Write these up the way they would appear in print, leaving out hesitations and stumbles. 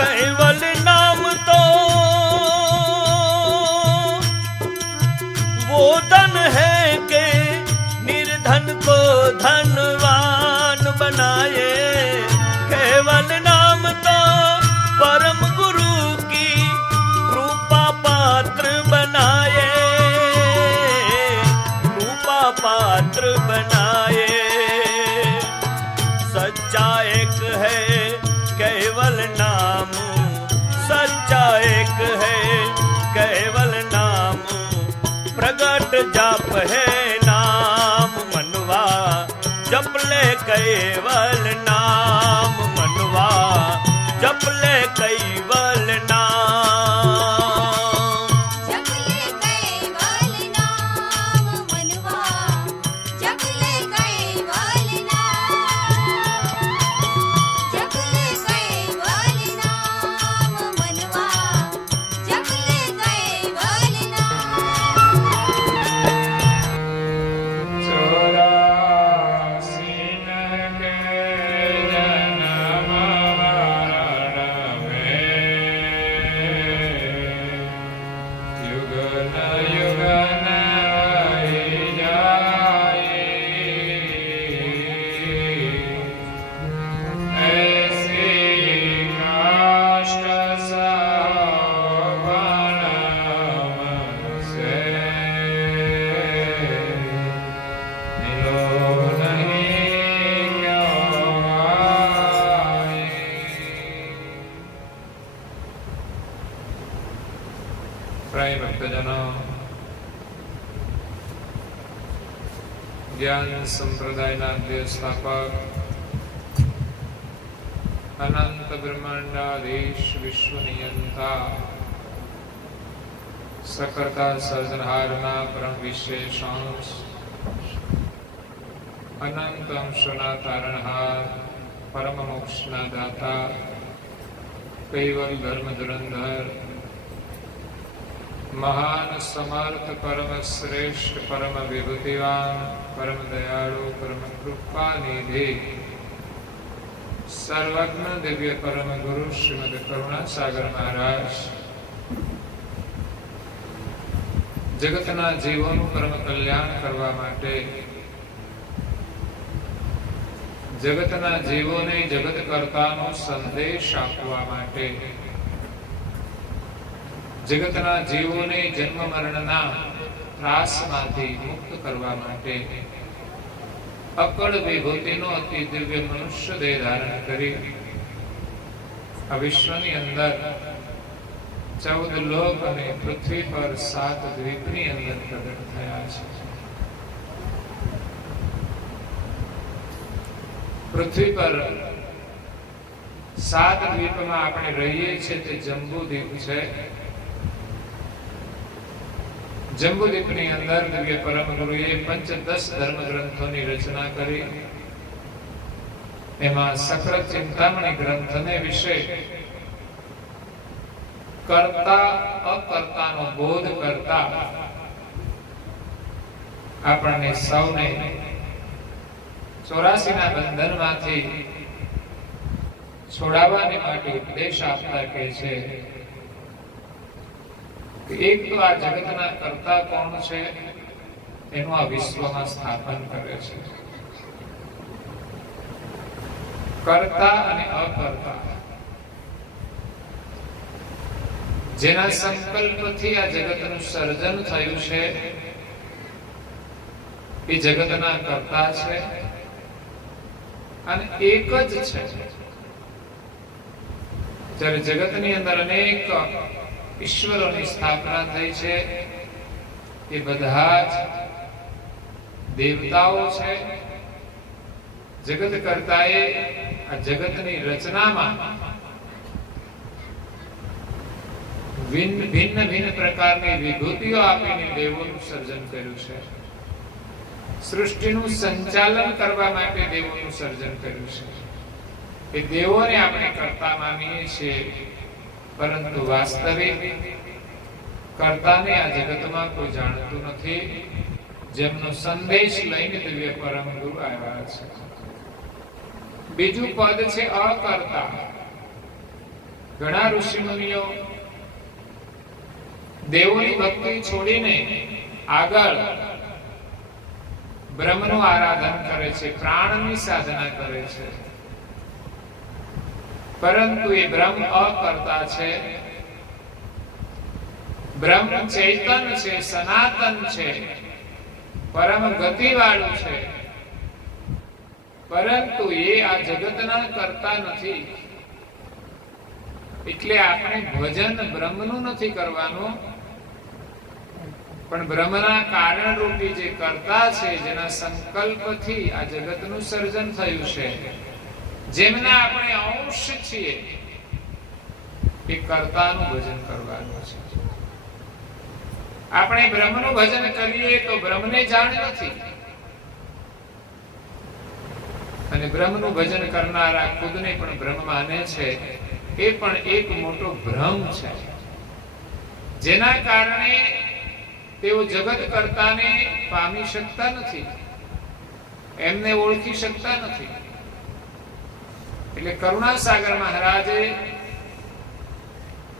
केवल नाम तो वो धन है के निर्धन को धनवान बनाए। केवल नाम तो परम गुरु की कृपा पात्र बनाए, कृपा पात्र बनाए। सच्चा एक है केवल नाम, सच्चा एक है केवल नाम। प्रगट जाप है नाम मनवा, जप ले केवल नाम मनवा, जप ले केवल नाम। जप ले केवल नाम मनवा, जप ले केवल नाम। जप ले केवल नाम मनवा, जप ले केवल नाम। પ્રાય ભક્તજનો, જ્ઞાન સંપ્રદાયના દ્ય સ્થાપક, અનંત બ્રહ્માંડાધીશ વિશ્વ નિયંતા, સકર્તા સર્જનહારના પરમ વિશેષ અંશ, અનંત અંશોના તારણહાર, પરમ મોક્ષના દાતા, કૈવલ ધર્મ ધુરંધર, महान समर्थ परम श्रेष्ठ परम विभूतिवान परम दयालु परम कृपा निधि सर्वज्ञ दिव्य परम गुरु श्रीमद करुणा सागर महाराज जगतना जीवोનું પરમ કલ્યાણ કરવા માટે, જગતના જીવોને જગત કર્તાનો સંદેશ આપવા માટે, જગતના જીવોને જન્મ મરણના ત્રાસમાંથી મુક્ત કરવા માટે અકળ વિભૂતિનો અતિ દિવ્ય મનુષ્ય દેહ ધારણ કરી આ વિશ્વની અંદર 14 લોક અને પૃથ્વી પર 7 દ્વીપની અંદર પ્રગટ થયા છે। પૃથ્વી પર 7 દ્વીપમાં આપણે રહીએ છીએ તે જંબુદ્વીપ છે। જંબુદ્વીપની અંદર દિવ્ય પરમ ગુરુએ 5-10 ધર્મ ગ્રંથોની રચના કરી। એમાં સક્ર ચિંતામણી ગ્રંથને વિશે કરતા અકર્તાનો બોધ કરતા આપણને સૌને 84ના બંધનમાંથી છોડાવવાને માટે ઉપદેશ આપતા કહે છે એક તો આ જગતના કર્તા કોણ છે એનું આ વિશ્વમાં સ્થાપન કરે છે। કર્તા અને અકર્તા જેના સંકલ્પથી આ જગતનું સર્જન થયું છે એ જગતના કર્તા છે અને એક જ છે। જ્યારે જગતની અંદર અનેક ઈશ્વરોની સ્થાપના થઈ છે એ બધા જ દેવતાઓ છે। જગત કર્તાએ આ જગતની રચનામાં ભિન્ન ભિન્ન પ્રકારની વિભૂતિઓ આપીને દેવોનું સર્જન કર્યું છે। સૃષ્ટિનું સંચાલન કરવા માટે દેવોનું સર્જન કર્યું છે। એ દેવોને આપણે કર્તા માનીએ છીએ, પરંતુ વાસ્તવિક કર્તાને આ જગતમાં કોઈ જાણતું નથી, જેમનો સંદેશ લઈને દિવ્ય પરમ ગુરુ આવ્યા છે। બીજું પદ છે અકર્તા। ઘણા ઋષિમુનિઓ દેવોની ભક્તિ છોડીને આગળ બ્રહ્મનું આરાધન કરે છે, પ્રાણની સાધના કરે છે, પરંતુ એ બ્રહ્મ અકર્તા છે. બ્રહ્મ ચૈતન છે, સનાતન છે, પરમ ગતિવાળું છે, પરંતુ એ આ જગતના કરતા નથી. એટલે આપણે ભજન બ્રહ્મનું નથી કરવાનું, પણ બ્રહ્મના કારણ રૂપી જે કરતા છે, જેના સંકલ્પથી આ જગતનું સર્જન થયું છે, જેમના આપણે અંશ છીએ, એ કર્તાનું ભજન કરવાનું છે. આપણે બ્રહ્મનું ભજન કરીએ તો બ્રહ્મને જાણ નથી, અને બ્રહ્મનું ભજન કરનારા ખુદને પણ બ્રહ્મ માને છે, એ પણ એક મોટો ભ્રમ છે, જેના કારણે તેઓ જગત કર્તાને પામી શકતા નથી, એમને ઓળખી શકતા નથી. એટલે કરુણાસાગર મહારાજે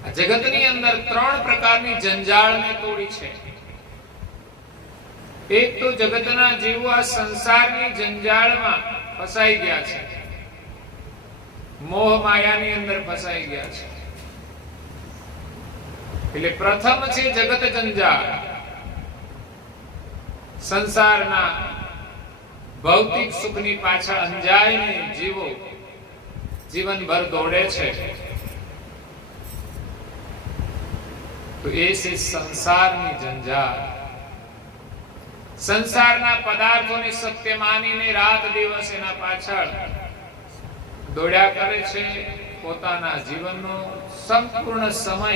આ જગતની અંદર 3 પ્રકારની જંજાળને તોડી છે. એક તો જગતના જીવો આ સંસારની જંજાળમાં ફસાઈ ગયા છે, મોહ માયાની અંદર ફસાઈ ગયા છે. એટલે પ્રથમ છે જગત જંજાળ. સંસારના ભૌતિક સુખની પાછળ અંજાઈને જીવો જીવનભર દોડે છે, તો એ છે સંસારની જંજાળ. સંસારના પદાર્થોને સત્ય માનીને રાત દિવસ એના પાછળ દોડ્યા કરે છે, પોતાના જીવનનો સંપૂર્ણ સમય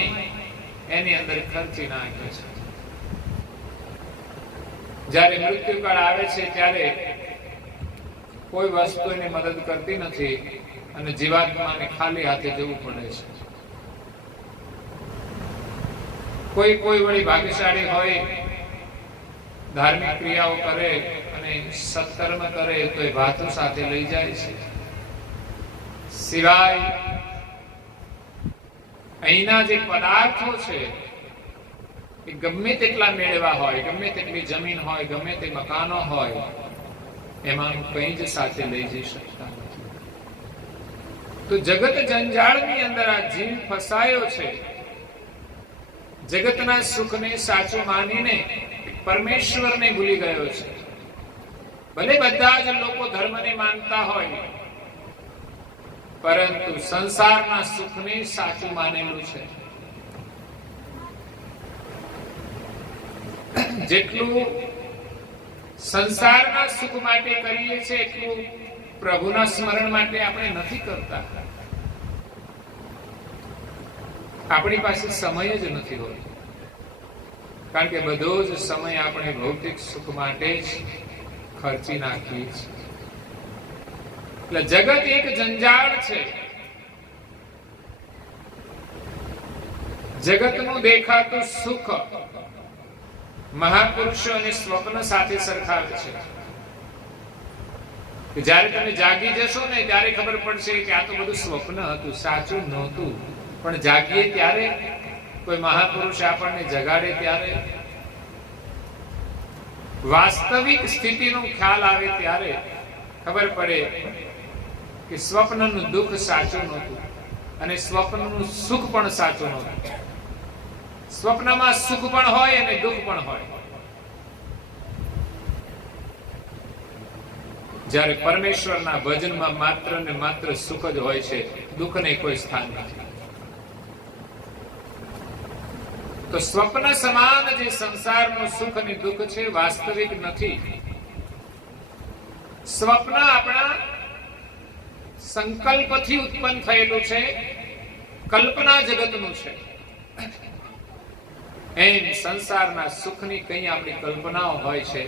એની અંદર ખર્ચી નાખે છે. જ્યારે મૃત્યુકાળ આવે છે ત્યારે કોઈ વસ્તુ એને મદદ કરતી નથી, અને જીવાત્માને ખાલી હાથે જવું પડે છે. કોઈ વળી ભાગ્યશાળી હોય, ધાર્મિક ક્રિયાઓ કરે અને સત્કર્મ કરે તો એ ભાથું સાથે લઈ જાય છે. સિવાય અહીંના જે પદાર્થો છે એ ગમે તેટલા મેળવા હોય, ગમે તેટલી જમીન હોય, ગમે તે મકાનો હોય, એમાં કંઈ જ સાથે લઈ જઈ શકતા નથી. તો જગત જંજાળની અંદર આ જીવ ફસાયો છે. જગતના સુખને સાચું માનીને પરમેશ્વરને ભૂલી ગયો છે. ભલે બધા જ લોકો ધર્મને માનતા હોય, પરંતુ સંસારના સુખને સાચું માનેલું છે. જેટલું સંસારના સુખ માટે કરીએ છીએ, એટલું પ્રભુના સ્મરણ માટે આપણે નથી કરતા. આપણી પાસે સમય જ નથી હોતો, કારણ કે બધો જ સમય આપણે ભૌતિક સુખ માટે જ ખર્ચી નાખીએ છીએ. એટલે જગત એક જંજાળ છે. જગતનું દેખાતું સુખ મહાપુરુષો અને સ્વપ્ન સાથે સરખાવે છે. જ્યારે તમે જાગી જશો ને ત્યારે ખબર પડશે કે આ તો બધું સ્વપ્ન હતું, સાચું નહોતું. પણ જાગીએ ત્યારે, કોઈ મહાપુરુષ આપણને જગાડે ત્યારે, વાસ્તવિક સ્થિતિનો ખ્યાલ આવે ત્યારે ખબર પડે કે સ્વપ્નનું દુઃખ સાચું નહોતું અને સ્વપ્નનું સુખ પણ સાચું નહોતું. સ્વપ્નમાં સુખ પણ હોય અને દુઃખ પણ હોય. જ્યારે પરમેશ્વરના ભજનમાં માત્ર ને માત્ર સુખ જ હોય છે, દુઃખને કોઈ સ્થાન નથી. તો સ્વપ્ન સમાન જે સંસારનું સુખ અને દુઃખ છે, વાસ્તવિક નથી. સ્વપ્ન આપણા સંકલ્પથી ઉત્પન્ન થયેલું છે, કલ્પના જગતનું છે. એમ સંસારના સુખની કઈ આપણી કલ્પનાઓ હોય છે,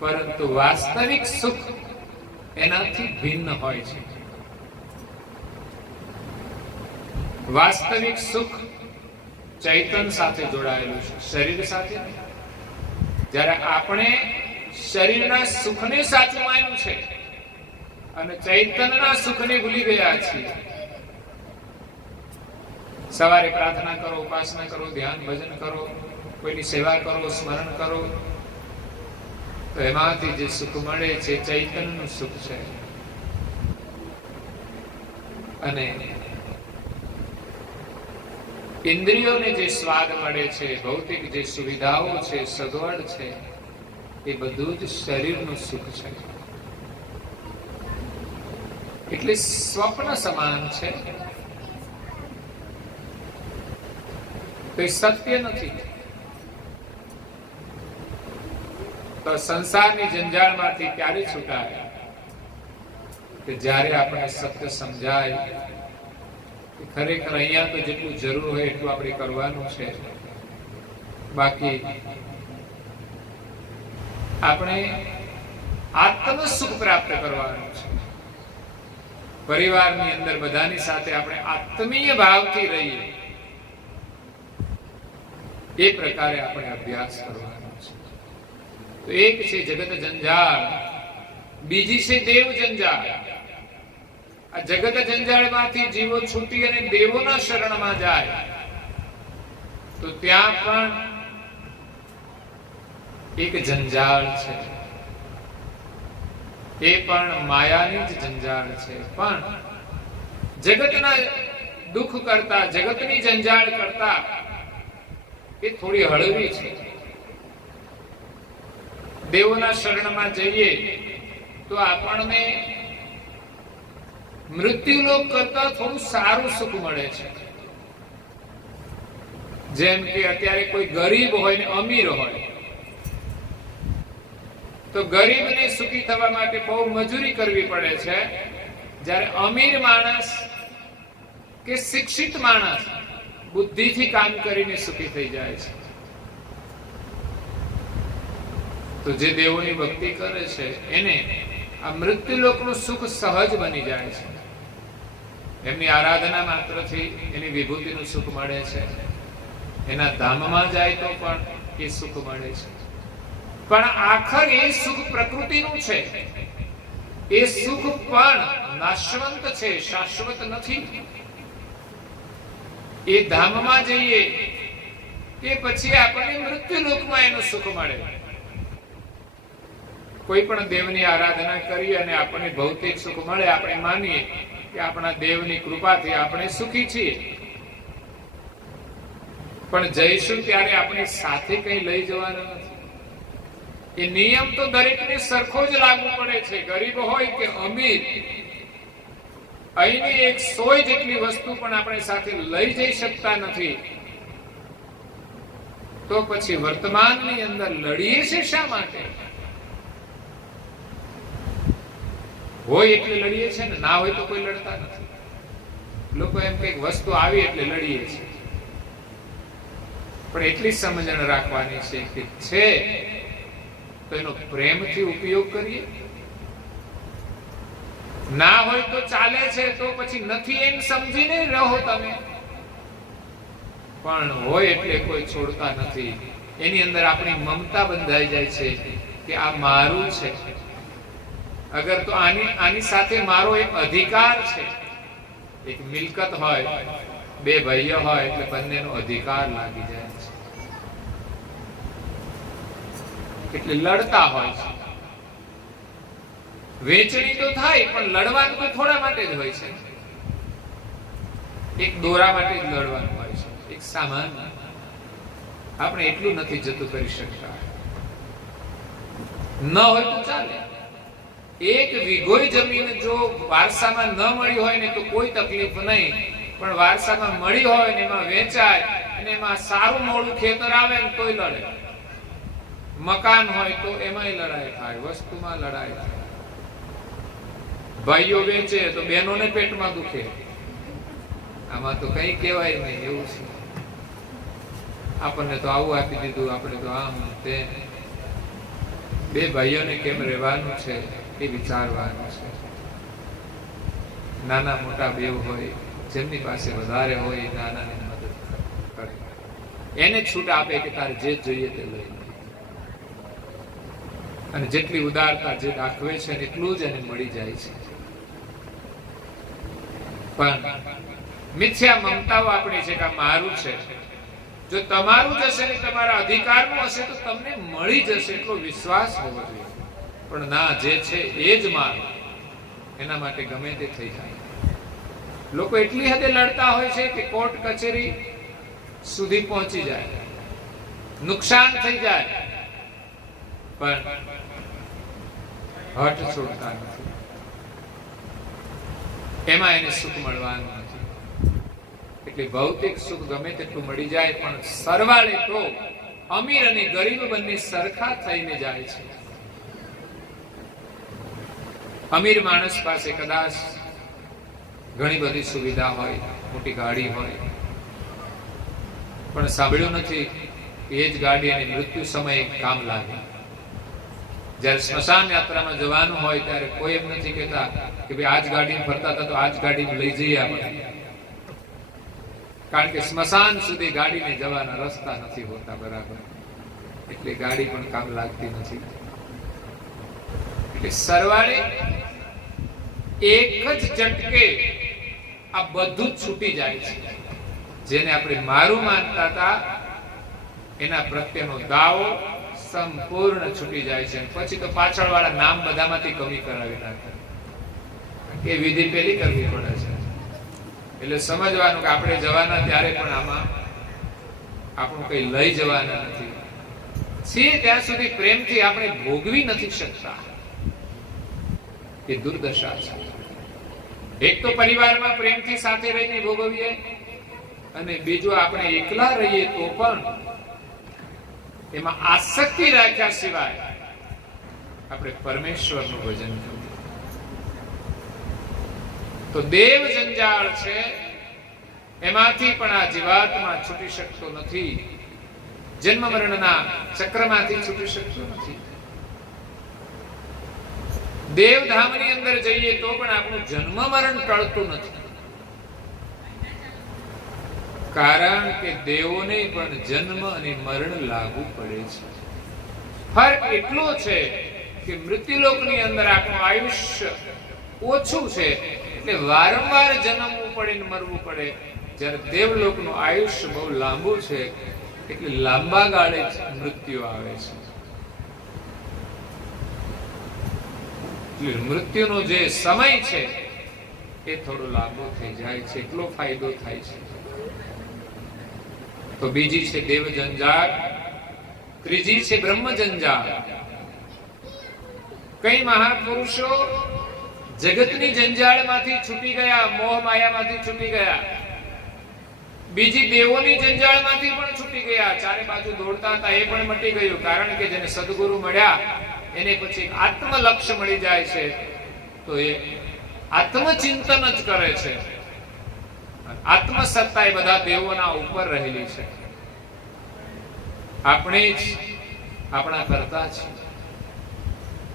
પરંતુ વાસ્તવિક સુખ એનાથી ભિન્ન હોય છે. વાસ્તવિક સુખ ચૈતન સાથે જોડાયેલું છે, શરીર સાથે. જ્યારે આપણે શરીરના સુખને સાચું માન્યું છે અને ચૈતનના સુખને ભૂલી ગયા છીએ, સવારે પ્રાર્થના કરો, ઉપાસના કરો, ધ્યાન ભજન કરો, કોઈની સેવા કરો, સ્મરણ કરો, તો એમાંથી જે સુખ મળે છે ચૈતન્યનું સુખ છે. અને ઇન્દ્રિયોને જે સ્વાદ મળે છે, ભૌતિક જે સુવિધાઓ છે, સગવડ છે, એ બધું જ શરીરનું સુખ છે. એટલે સ્વપ્ન સમાન છે, તો એ સત્ય નથી. તો સંસારની જંજાળમાંથી ક્યારે છૂટાય? કે જ્યારે આપણે સત્ય સમજાય કે ખરેખર અહીંયા તો જેટલું જરૂર હોય એટલું આપણે કરવાનું છે, બાકી આપણે આત્મ સુખ પ્રાપ્ત કરવાનું છે. પરિવારની અંદર બધાની સાથે આપણે આત્મીય ભાવથી રહીએ, એ પ્રકારે આપણે અભ્યાસ કરવાનો છે. તો એક છે જગત જંજાળ, બીજી છે દેવ જંજાળ. આ જગત જંજાળમાંથી જીવો છૂટી અને દેવોના શરણમાં જાય તો ત્યાં પણ એક જંજાળ છે, એ પણ માયાની જ જંજાળ છે. પણ જગતના દુઃખ કરતા, જગતની જંજાળ કરતા એ થોડી હળવી છે. દેવોના શરણમાં જઈએ તો આપણને મૃત્યુલોક કરતા થોડું સારું સુખ મળે છે. જેમ કે અત્યારે કોઈ ગરીબ હોય ને અમીર હોય, તો ગરીબને સુખી થવા માટે બહુ મજૂરી કરવી પડે છે, જ્યારે અમીર માણસ કે શિક્ષિત માણસ બુદ્ધિથી કામ કરીને સુખી થઈ જાય છે. તો જે દેવોની ભક્તિ કરે છે એને આ મૃત્યુલોકનું સુખ સહજ બની જાય છે. એમની આરાધના માત્રથી એની વિભૂતિનું સુખ મળે છે. એના ધામમાં જાય તો પણ એ સુખ મળે છે. પણ આખર એ સુખ પ્રકૃતિનું છે. એ સુખ પણ નાશવંત છે, શાશ્વત નથી. એ ધામમાં જઈએ કે પછી આપણને મૃત્યુલોકમાં એનું સુખ મળે. કોઈ પણ દેવની આરાધના કરીએ અને આપણને ભૌતિક સુખ મળે, આપણે માનીએ કે આપણા દેવની કૃપાથી આપણે સુખી છીએ. પણ જઈશું ત્યારે આપણે સાથે કઈ લઈ જવાના નથી. એ નિયમ તો દરેકને સરખો જ લાગુ પડે છે, ગરીબ હોય કે અમીર. અહીંની એક સોય જેટલી વસ્તુ પણ આપણે સાથે લઈ જઈ શકતા નથી, તો પછી વર્તમાનની અંદર લડીએ છે શા માટે? હોય એટલે લડીએ છે ને, ના હોય તો કોઈ લડતા નથી. લોકો એમ કઈક વસ્તુ આવી એટલે લડીએ છે. પણ એટલી સમજણ રાખવાની છે કે છે તો એનો પ્રેમથી ઉપયોગ કરીએ. ના હોય તો ચાલે છે, તો પછી નથી એમ સમજીને રહો તમે. પણ હોય એટલે કોઈ છોડતા નથી. એની અંદર આપણી મમતા બંધાઈ જાય છે કે આ મારું છે. અગર તો આની સાથે મારો એક અધિકાર છે. એક મિલકત હોય, બે ભાઈઓ હોય એટલે બંનેનો અધિકાર લાગી જાય છે, એટલે લડતા હોય છે. વેચણી તો થાય પણ લડવાનું તો થોડા માટે જ હોય છે. એક દોરા માટે જ લડવાનું હોય છે, એક સામાન. આપણે એટલું નથી જતું કરી શકતા. ન હોય તો ચાલે. એક વીઘોય જમીન જો વારસામાં ન મળી હોય ને તો કોઈ તકલીફ નહીં, પણ વારસામાં મળી હોય ને એમાં વેચાય અને એમાં સારું મોડું ખેતર આવે ને તોય લડે. મકાન હોય તો એમાંય લડાઈ થાય, વસ્તુમાં લડાઈ થાય. ભાઈઓ વેચે તો બહેનોને પેટમાં દુખે. આમાં તો કઈ કહેવાય નહીં, એવું છે. આપણને તો આવું આપી દીધું, આપણે તો આમ તેમ. બે ભાઈઓને કેમ રહેવાનું છે એ વિચારવાનું છે. નાના મોટા બેવ હોય, જેમની પાસે વધારે હોય નાનાને મદદ કરે, એને છૂટ આપે કે તારે જે જોઈએ તે લઈ લે. અને જેટલી ઉદારતા જે દાખવે છે એટલું જ એને મળી જાય છે. પણ મિથ્યા મમતાઓ આપણી છે કે આ મારું છે. જો તમારું જ હશે ને તમારા અધિકારનું હશે તો તમને મળી જશે એટલો વિશ્વાસ હોવો જોઈએ. પણ ના, જે છે એ જ મારું, એના માટે ગમે તે થઈ જાય. લોકો એટલી હદે લડતા હોય છે કે કોર્ટ કચેરી સુધી પહોંચી જાય, નુકસાન થઈ જાય, પણ હઠ છોડતા નથી. એમાં એને સુખ મળવાનું નથી. એટલે ભૌતિક સુખ ગમે તેટલું મળી જાય, પણ સરવાળે તો અમીર અને ગરીબ બંને સરખા થઈને જાય છે. અમીર માણસ પાસે કદાચ ઘણી બધી સુવિધા હોય, મોટી ગાડી હોય, પણ સાંભળ્યું નથી કે એ જ ગાડી અને મૃત્યુ સમયે કામ લાગે. જ્યારે સ્મશાન યાત્રામાં જવાનું હોય ત્યારે કોઈ એમ નથી કહેતા કે ભાઈ આ જ ગાડીમાં ફરતા હતા તો આ જ ગાડીમાં લઈ જઈએ આપણે. કારણ કે સ્મશાન સુધી ગાડીને જવાના રસ્તા નથી હોતા બરાબર, એટલે ગાડી પણ કામ લાગતી નથી. એટલે સરવાળે એક જ ઝટકે આ બધું જ છૂટી જાય છે. જેને આપણે મારું માનતા હતા એના પ્રત્યેનો દાવો સંપૂર્ણ છૂટી જાય છે. પછી તો પાછળ વાળા નામ બધામાંથી કમી કરાવી નાખે. એ વિધિ પેલી કરવી પડે છે. એટલે સમજવાનું કે આપણે જવાના ત્યારે પણ આમાં આપણું કઈ લઈ જવાના નથી. છીએ ત્યાં સુધી પ્રેમથી આપણે ભોગવી નથી શકતા. એ દુર્દશા છે. એક તો પરિવારમાં પ્રેમથી સાથે રહીને ભોગવીએ, અને બીજું આપણે એકલા રહીએ તો પણ એમાં આસક્તિ રાખ્યા સિવાય આપણે પરમેશ્વરનું ભજન કરીએ. તો દેવ જંજાળ છે એમાંથી પણ આ જીવાત્મા છૂટી શકતો નથી. જન્મ મરણના ચક્રમાંથી છૂટી શકતો નથી. દેવધામની અંદર જઈએ તો પણ આપણું જન્મ મરણ ટળતું નથી. કારણ કે દેવોને પણ જન્મ અને મરણ લાગુ પડે છે. ફરક એટલો છે કે મૃત્યુલોકની અંદર આપણું આયુષ્ય ઓછું છે, એટલે વારંવાર જન્મવું પડે ને મરવું પડે. જ્યારે દેવલોકનું આયુષ્ય બહુ લાંબુ છે, એટલે લાંબા ગાળે મૃત્યુ આવે છે. એટલે મૃત્યુનો જે સમય છે એ થોડો લાંબો થઈ જાય છે, એટલો ફાયદો થાય છે. તો બીજી છે દેવ જંજાળ, ત્રીજી છે બ્રહ્મ જંજાળ. કઈ મહાપુરુષો જગતની જંજાળમાંથી છૂટી ગયા, મોહ માયામાંથી છૂટી ગયા. બીજી દેવોની જંજાળમાંથી પણ છૂટી ગયા. ચારે બાજુ દોડતા હતા એ પણ મટી ગયું. કારણ કે જેને સદગુરુ મળ્યા એને પછી આત્મલક્ષ્ય મળી જાય છે, તો એ આત્મચિંતન જ કરે છે. આત્મસત્તા એ બધા દેવોના ઉપર રહેલી છે. આપણે જ આપણા કરતા છીએ.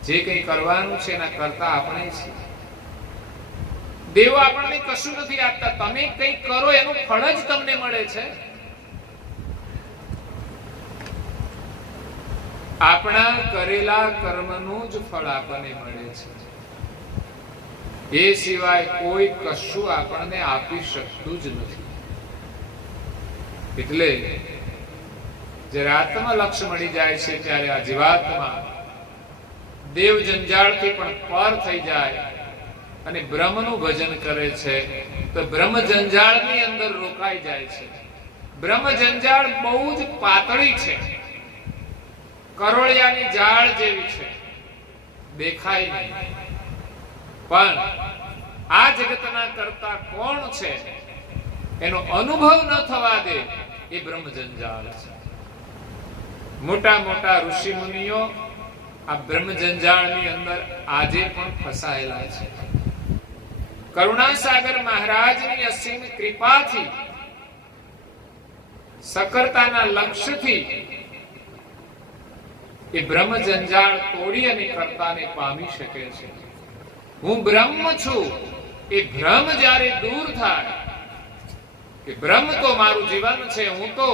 જે કંઈ કરવાનું છે એના કરતા આપણે છીએ. દેવો આપણને કશું નથી આપતા. તમે કંઈ કરો એનું ફળ જ તમને મળે છે. આપણા કરેલા કર્મનું જ ફળ આપણને મળે છે. એ સિવાય કોઈ કશું આપણને આપી શકતું જ નથી. એટલે જ્યારે આત્મલક્ષ્ય મળી જાય છે ત્યારે આ જીવાત્મા દેવ જંજાળથી પણ પર થઈ જાય અને બ્રહ્મનું ભજન કરે છે, તો બ્રહ્મ જંજાળની અંદર રોકાઈ જાય છે. બ્રહ્મ જંજાળ બહુ જ પાતળી છે, કરોળિયાની જાળ જેવી છે, દેખાય નહીં. પણ આ જગતના કરતા કોણ છે એનો અનુભવ ન થવા દે એ બ્રહ્મ જંજાળ છે. મોટા મોટા ઋષિ મુનિઓ આ બ્રહ્મ જંજાળની અંદર આજે પણ ફસાયેલા છે. કરુણાસાગર મહારાજની અસીમ કૃપાથી, સકરતાના લક્ષ્યથી એ બ્રહ્મ જંજાળ તોડી અને કર્તાને પામી શકે છે. હું બ્રહ્મ છું એ ભ્રમ જ્યારે દૂર થાય કે બ્રહ્મ તો મારું જીવન છે, હું તો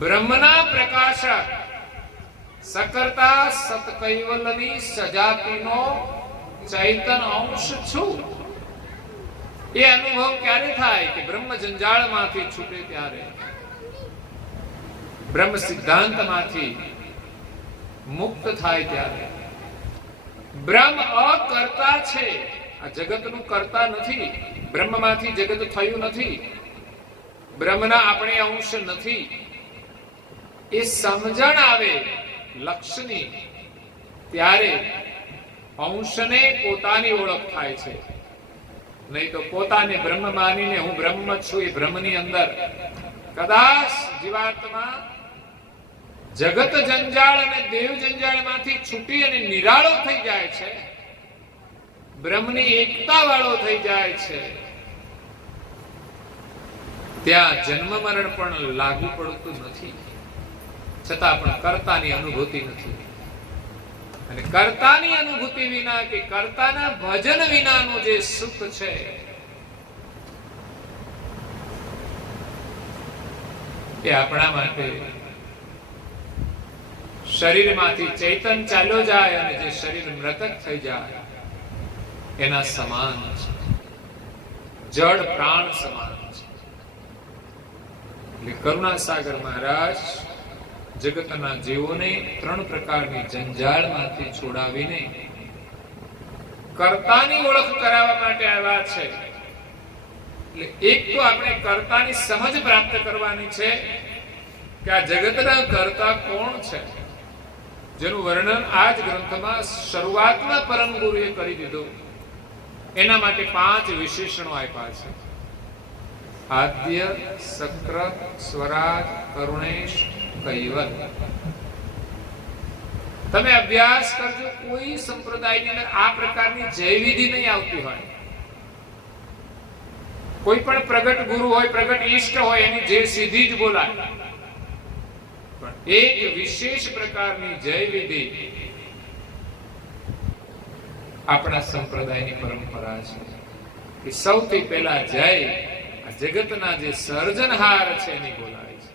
બ્રહ્મના પ્રકાશક સકરતા સતકૈવલની સજાતિનો ચૈતન અંશ છું. એ અનુભવ ક્યારે થાય કે બ્રહ્મ જંજાળમાંથી છૂટે ત્યારે, બ્રહ્મ સિદ્ધાંતમાંથી મુક્ત થાય ત્યારે. બ્રહ્મ અકર્તા છે, આ જગતનું કર્તા નથી. બ્રહ્મમાંથી જગત થયું નથી, બ્રહ્મના આપણે અંશ નથી. એ સમજણ આવે લક્ષ્યની, ત્યારે અંશને પોતાની ઓળખ થાય છે. નહીં તો પોતાને બ્રહ્મ માનીને હું બ્રહ્મ છું, એ બ્રહ્મની અંદર કદાચ જીવાત્મા જગત જંજાળ અને દેવ જંજાળમાંથી છૂટી અને નિરાળો થઈ જાય છે, બ્રહ્મની એકતા વાળો થઈ જાય છે. ત્યાં જન્મ મરણ પણ લાગુ પડતું નથી, છતાં પણ કર્તાની અનુભૂતિ નથી. અને કર્તાની અનુભૂતિ વિના કે કર્તાના ભજન વિનાનું જે સુખ છે, એ આપણા માટે શરીરમાંથી ચૈતન ચાલ્યો જાય અને જે શરીર મૃતક થઈ જાય એના સમાન છે, જડ પ્રાણ સમાન છે. એટલે કરુણાસાગર મહારાજ જગતના જીવોને ત્રણ પ્રકારની જંજાળમાંથી છોડાવીને કર્તાની ઓળખ કરાવવા માટે આવ્યા છે. એટલે એક તો આપણે કર્તાની સમજ પ્રાપ્ત કરવાની છે કે આ જગતના કર્તા કોણ છે, જેનું વર્ણન આ જ ગ્રંથમાં શરૂઆતમાં પરમ ગુરુએ કરી દીધું. એના માટે 5 વિશેષણો આપ્યા છે: આદ્ય, સક્ર, સ્વરાજ, કરુણેશ, કૈવલ. તમે અભ્યાસ કરજો, કોઈ સંપ્રદાયની અંદર આ પ્રકારની જય વિધિ નહીં આવતી હોય. કોઈ પણ પ્રગટ ગુરુ હોય, પ્રગટ ઈષ્ટ હોય, એની જે સીધી જ બોલાય. પણ એક વિશેષ પ્રકારની જય વિધિ આપણા સંપ્રદાયની પરંપરા છે કે સૌથી પહેલા જય આ જગતના જે સર્જનહાર છે એની બોલાય છે.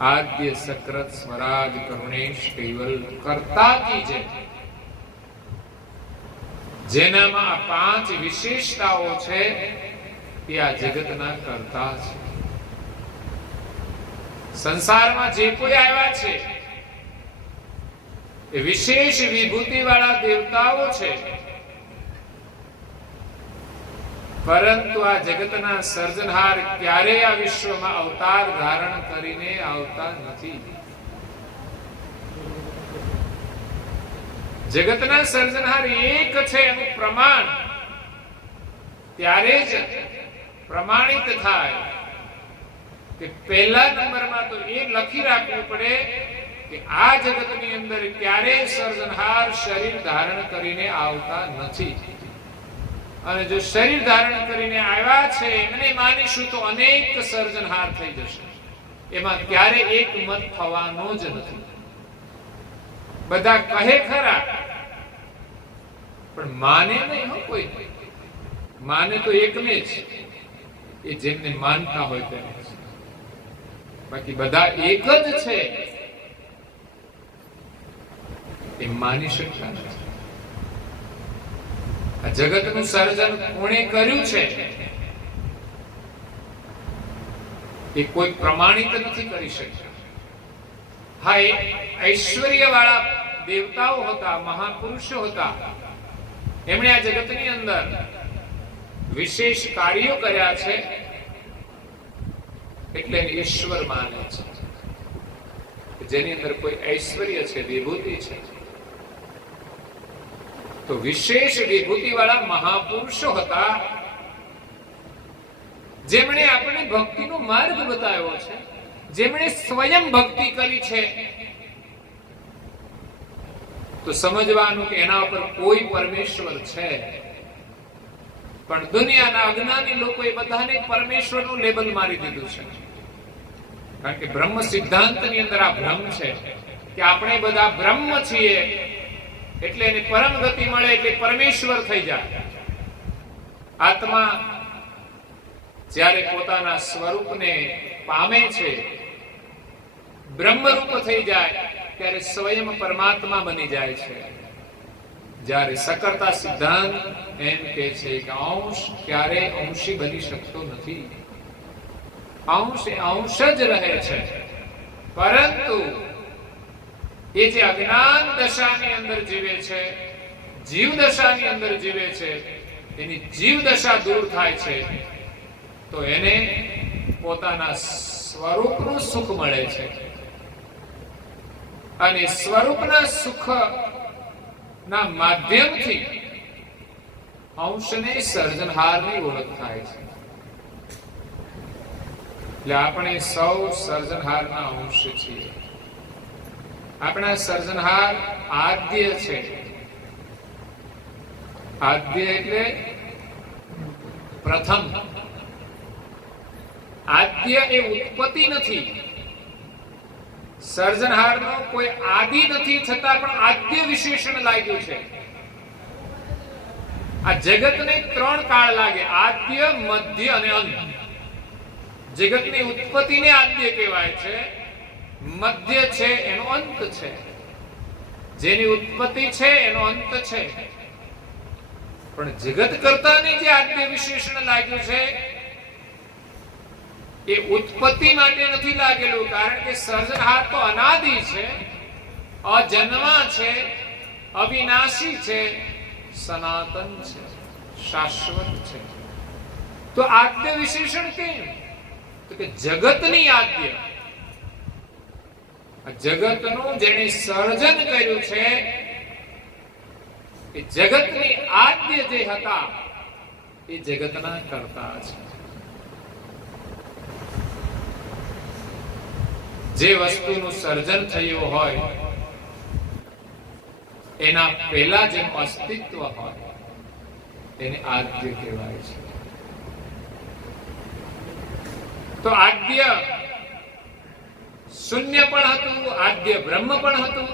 આદ્ય, સક્રત, સ્વરાજ, કરુણેશ, કૈવલ, કર્તા કી જય. જેનામાં 5 વિશેષતાઓ છે એ આ જગતના કર્તા છે. સંસારમાં જે કોઈ આવ્યા છે એ વિશેષ વિભૂતિ વાળા દેવતાઓ છે, પરંતુ આ જગતના સર્જનહાર ક્યારેય આ વિશ્વમાં અવતાર ધારણ કરીને આવતા નથી. જગતના સર્જનહાર એક છે એનું પ્રમાણ ત્યારે જ પ્રમાણિત થાય કે પહેલા નંબરમાં તો એ લખી રાખવું પડે કે આ જગતની અંદર ક્યારેય સર્જનહાર શરીર ધારણ કરીને આવતા નથી. અને જો શરીર ધારણ કરીને આવ્યા છે એમને માનીશું તો અનેક સર્જનહાર થઈ જશે. એમાં ક્યારે એક મત થવાનો જ નથી. બધા કહે ખરા પણ માને નહીં. કોઈ માને તો એકને જ, એ જેમને માનતા હોય તેને. બાકી બધા એક જ છે એ માની શકતા નથી. આ જગતનું સર્જન કોણે કર્યું છે એ કોઈ પ્રમાણિત નથી કરી શકતા. હા, એ ઐશ્વર્ય વાળા દેવતાઓ હતા, મહાપુરુષો હતા. એમણે આ જગતની અંદર વિશેષ કાર્યો કર્યા છે એટલે ઈશ્વર માને છે. જેની અંદર કોઈ ઐશ્વર્ય છે, વિભૂતિ છે, તો વિશેષ વિભૂતિ વાળા મહાપુરુષો હતા જેમણે આપણે ભક્તિનો માર્ગ બતાવ્યો છે, જેમણે સ્વયં ભક્તિ કરી છે. તો સમજવાનું કે એના ઉપર કોઈ પરમેશ્વર છે, પણ દુનિયાના અજ્ઞાની લોકોએ બધાને પરમેશ્વરનું લેબલ મારી દીધું છે. કારણ કે બ્રહ્મ સિદ્ધાંતની અંદર આ ભ્રમ છે કે આપણે બધા બ્રહ્મ છીએ એટલે એને પરમ ગતિ મળે એટલે પરમેશ્વર થઈ જાય. આત્મા જ્યારે પોતાના સ્વરૂપને પામે છે, બ્રહ્મરૂપ થઈ જાય, ત્યારે સ્વયં પરમાત્મા બની જાય છે. જ્યારે સકરતા સિદ્ધાંત એમ કહે છે કે અંશ ક્યારે અંશી બની શકતો નથી. અંશ એ અંશ જ રહે છે, પરંતુ એ જે અજ્ઞાન દશાની અંદર જીવે છે, જીવ દશાની અંદર જીવે છે, એની જીવ દશા દૂર થાય છે તો એને પોતાના સ્વરૂપનું સુખ મળે છે. અને સ્વરૂપના સુખ ના માધ્યમથી અંશને સર્જનહારની ઓળખ થાય છે. એટલે આપણે સૌ સર્જનહારના અંશ છીએ. આપણા સર્જનહાર આદ્ય છે. આદ્ય એટલે પ્રથમ. આદ્ય એ ઉત્પત્તિ નથી. સર્જનહારનો કોઈ આદિ નથી, છતાં પણ આદ્ય વિશેષણ લાગ્યું છે. આ જગતને 3 કાળ લાગે: આદ્ય, મધ્ય અને અંત. જગતની ઉત્પત્તિને આદ્ય કહેવાય છે, મધ્ય છે એનો અંત છે, જેની ઉત્પત્તિ છે એનો અંત છે. પણ જગત કરતાને જે આદ્ય વિશેષણ લાગ્યું છે એ ઉત્પત્તિ માટે નથી લાગેલું, કારણ કે સર્જનહાર તો અનાદિ છે, અજન્મા છે, અવિનાશી છે, સનાતન છે, શાશ્વત છે. તો આદ્ય વિશેષણ કેમ? તો કે જગતની આદ્ય, જગતનું જેણે સર્જન કર્યું છે એ જગતની આદ્ય જે હતા એ જગતના કર્તા છે. જે વસ્તુનું સર્જન થયું હોય એના પહેલા જેનું અસ્તિત્વ હોય એને આદ્ય કહેવાય છે. તો આદ્ય શૂન્ય પણ હતું, આદ્ય બ્રહ્મ પણ હતું.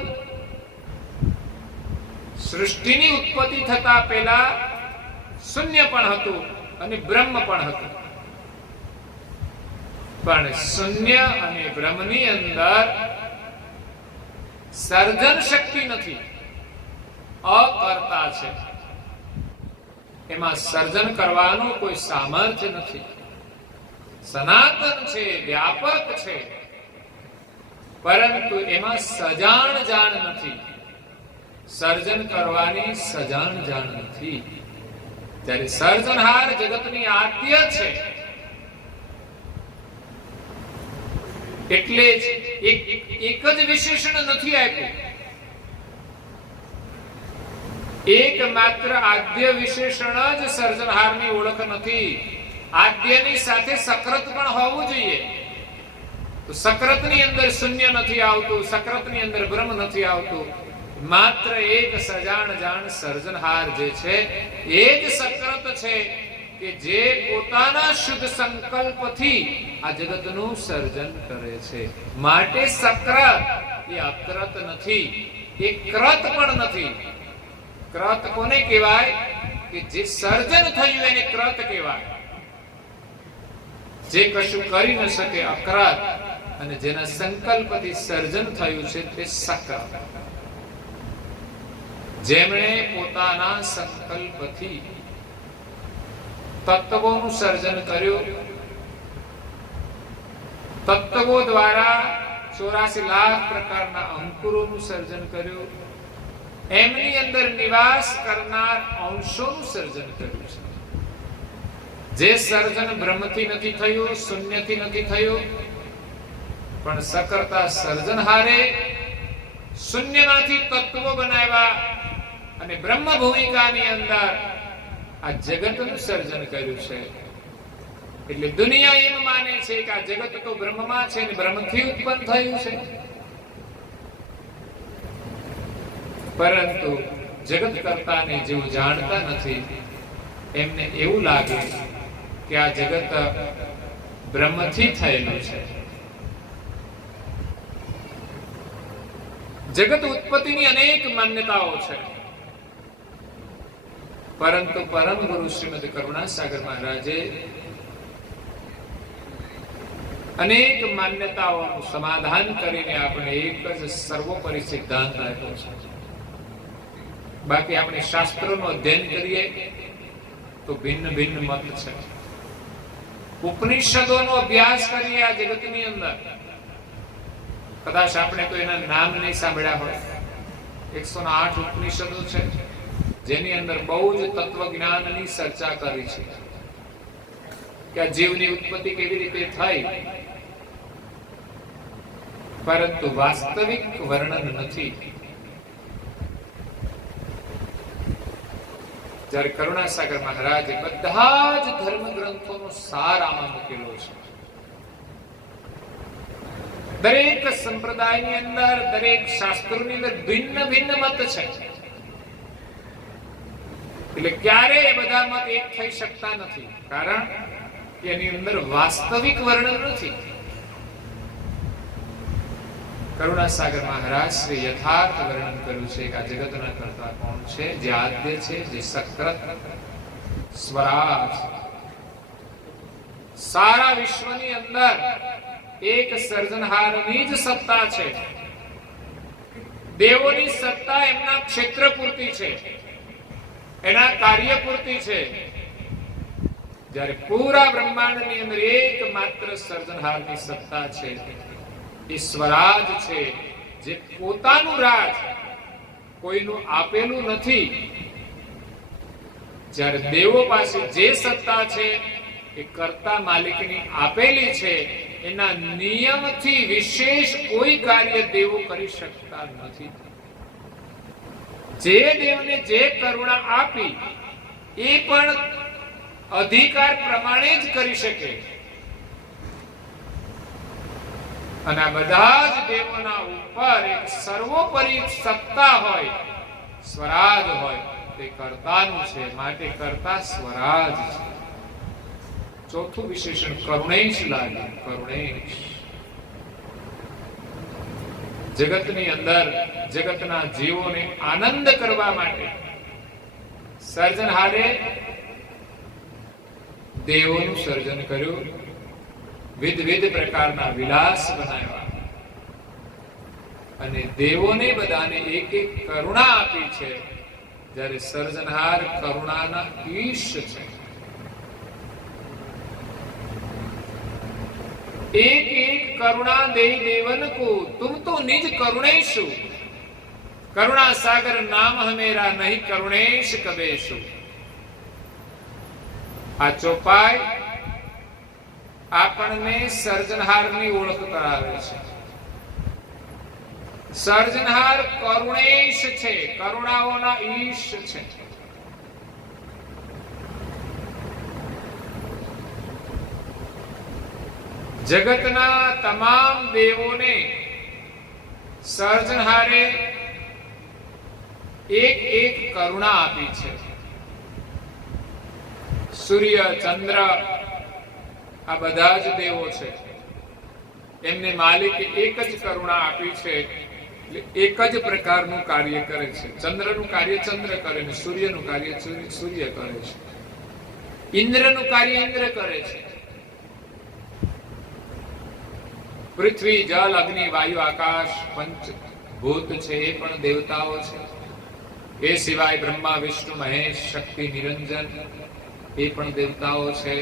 સૃષ્ટિની ઉત્પત્તિ થતા પહેલા શૂન્ય પણ હતું અને બ્રહ્મ પણ હતું. પણ શૂન્ય અને બ્રહ્મની અંદર સર્જન શક્તિ નથી, અકર્તા છે. એમાં સર્જન કરવાનું કોઈ સામર્થ્ય નથી. સનાતન છે, વ્યાપક છે, પરંતુ એમાં સજાણ જાણ નથી. સર્જન કરવાની સજાણ જાણ નથી. જ્યારે સર્જનહાર જગતની આદ્ય છે એટલે જ એક જ વિશેષણ નથી આપ્યું. એક માત્ર આદ્ય વિશેષણ જ સર્જનહારની ઓળખ નથી. આદ્યની સાથે સક્રત પણ હોવું જોઈએ. તો સક્રતની અંદર શૂન્ય નથી આવતું, સક્રતની અંદર બ્રહ્મ નથી આવતું. માત્ર એક સજાણ જાણ સર્જનહાર જે છે એ જ સક્રત છે કે જે પોતાના શુદ્ધ સંકલ્પથી આ જગતનું સર્જન કરે છે. માટે સક્રત એ અક્રત નથી, એ ક્રત પણ નથી. ક્રત કોને કહેવાય? કે જે સર્જન થયું એને ક્રત કહેવાય. જે કશું કરી ન શકે અક્રત, અને જેના સંકલ્પથી સર્જન થયું છે તે સક્રત. જેમણે પોતાના સંકલ્પથી તત્વોનું સર્જન કર્યું, તત્વો દ્વારા 84 લાખ પ્રકારના અંકુરોનું સર્જન કર્યું, એમની અંદર નિવાસ કરનાર અંશોનું સર્જન કર્યું છે. જે સર્જન બ્રહ્મથી નથી થયું, શૂન્યથી નથી થયું, પણ સકર્તા સર્જનહારે શૂન્યમાંથી તત્વો બનાવ્યા અને બ્રહ્મ ભૂમિકાની અંદર આ જગતનું સર્જન કર્યું છે. એટલે દુનિયા એમ માને છે કે આ જગત તો બ્રહ્મમાં છે અને બ્રહ્મથી ઉત્પન્ન થયું છે. પરંતુ જગત કર્તાને જેવું જાણતા નથી એમને એવું લાગે કે આ જગત બ્રહ્મથી થયેલું છે. જગત ઉત્પત્તિની અનેક માન્યતાઓ છે, પરંતુ પરમ ગુરુ શ્રીમદ કરુણાસાગર મહારાજે અનેક માન્યતાઓનું સમાધાન કરીને આપણે એક જ સર્વોપરી સિદ્ધાંત આપ્યો છે. બાકી આપણે શાસ્ત્રોનું અધ્યયન કરીએ તો ભિન્ન ભિન્ન મત છે. ઉપનિષદોનો અભ્યાસ કરીએ આ જગતની અંદર, કદાચ આપણે તો એના નામ નહીં સાંભળ્યા હોય. 108 ઉપનિષદો છે જેની અંદર બહુ જ તત્વજ્ઞાનની ચર્ચા કરી છે કે આ જીવની ઉત્પત્તિ કેવી રીતે થઈ, પરંતુ વાસ્તવિક વર્ણન નથી. જ્યારે કરુણાસાગર મહારાજે બધા જ ધર્મ ગ્રંથોનો સાર આમાં મૂકેલો છે. દરેક સંપ્રદાયની અંદર, દરેક શાસ્ત્રોની અંદર ભિન્ન ભિન્ન મત છે. એટલે ક્યારેય એ બધા મત એક થઈ શકતા નથી, કારણ કે એની અંદર વાસ્તવિક વર્ણન નથી. કરુણાસાગર મહારાજ શ્રી યથાર્થ વર્ણન કર્યું છે કે આ જગતના કર્તા કોણ છે, જે આદ્ય છે, જે સક્રત સ્વરાજ. સારા વિશ્વની અંદર એક સર્જનહારની જ સત્તા છે. દેવોની સત્તા એમના ક્ષેત્ર પૂરતી છે, એના કાર્ય પૂરતી છે. જ્યારે પૂરા બ્રહ્માંડની અંદર એકમાત્ર સર્જનહારની સત્તા છે, એ સ્વરાજ છે, જે પોતાનું રાજ કોઈનું આપેલું નથી. જ્યારે દેવો પાસે જે સત્તા છે એ કર્તા માલિકની આપેલી છે. એના નિયમથી વિશેષ કોઈ કાર્ય દેવો કરી શકતા નથી. જે દેવને જે કરુણા આપી એ પણ અધિકાર પ્રમાણે જ કરી શકે. અને આ બધા જ દેવોના ઉપર એક સર્વોપરી સત્તા હોય, સ્વરાજ હોય, તે કર્તાનું છે. માટે કર્તા સ્વરાજ છે. ચોથું વિશેષણ કરુણેશ લાગે. કરુણેશ જગતની અંદર જગતના જીવોને આનંદ કરવા માટે સર્જનહારે દેવોનું સર્જન કર્યું, વિવિધ પ્રકારના વિલાસ બનાવ્યા, અને દેવોને બધાને એક એક કરુણા આપી છે. જ્યારે સર્જનહાર કરુણાના ઈશ છે. एक एक करुणा दे देवन को तुम तो निज करुणेशु, करुणा सागर नाम हमेरा नहीं करुणेश कबेशु. આ ચોપાઈ આપણને સર્જનહારની ઓળખ કરાવે છે. સર્જનહાર કરુણેશ છે, કરુણાઓના ઈશ છે. જગતના તમામ દેવોને સર્જનહારે એક એક કરુણા આપી છે. સૂર્ય, ચંદ્ર, આ બધા જ દેવો છે. એમને માલિકે એક જ કરુણા આપી છે, એક જ પ્રકારનું કાર્ય કરે છે. ચંદ્રનું કાર્ય ચંદ્ર કરે છે, સૂર્યનું કાર્ય સૂર્ય કરે છે, ઇન્દ્રનું કાર્ય ઇન્દ્ર કરે છે. પૃથ્વી, જલ, અગ્નિ, વાયુ, આકાશ પંચ ભૂત છે, એ પણ દેવતાઓ છે. એ સિવાય બ્રહ્મા, વિષ્ણુ, મહેશ, શક્તિ, નિરંજન, એ પણ દેવતાઓ છે.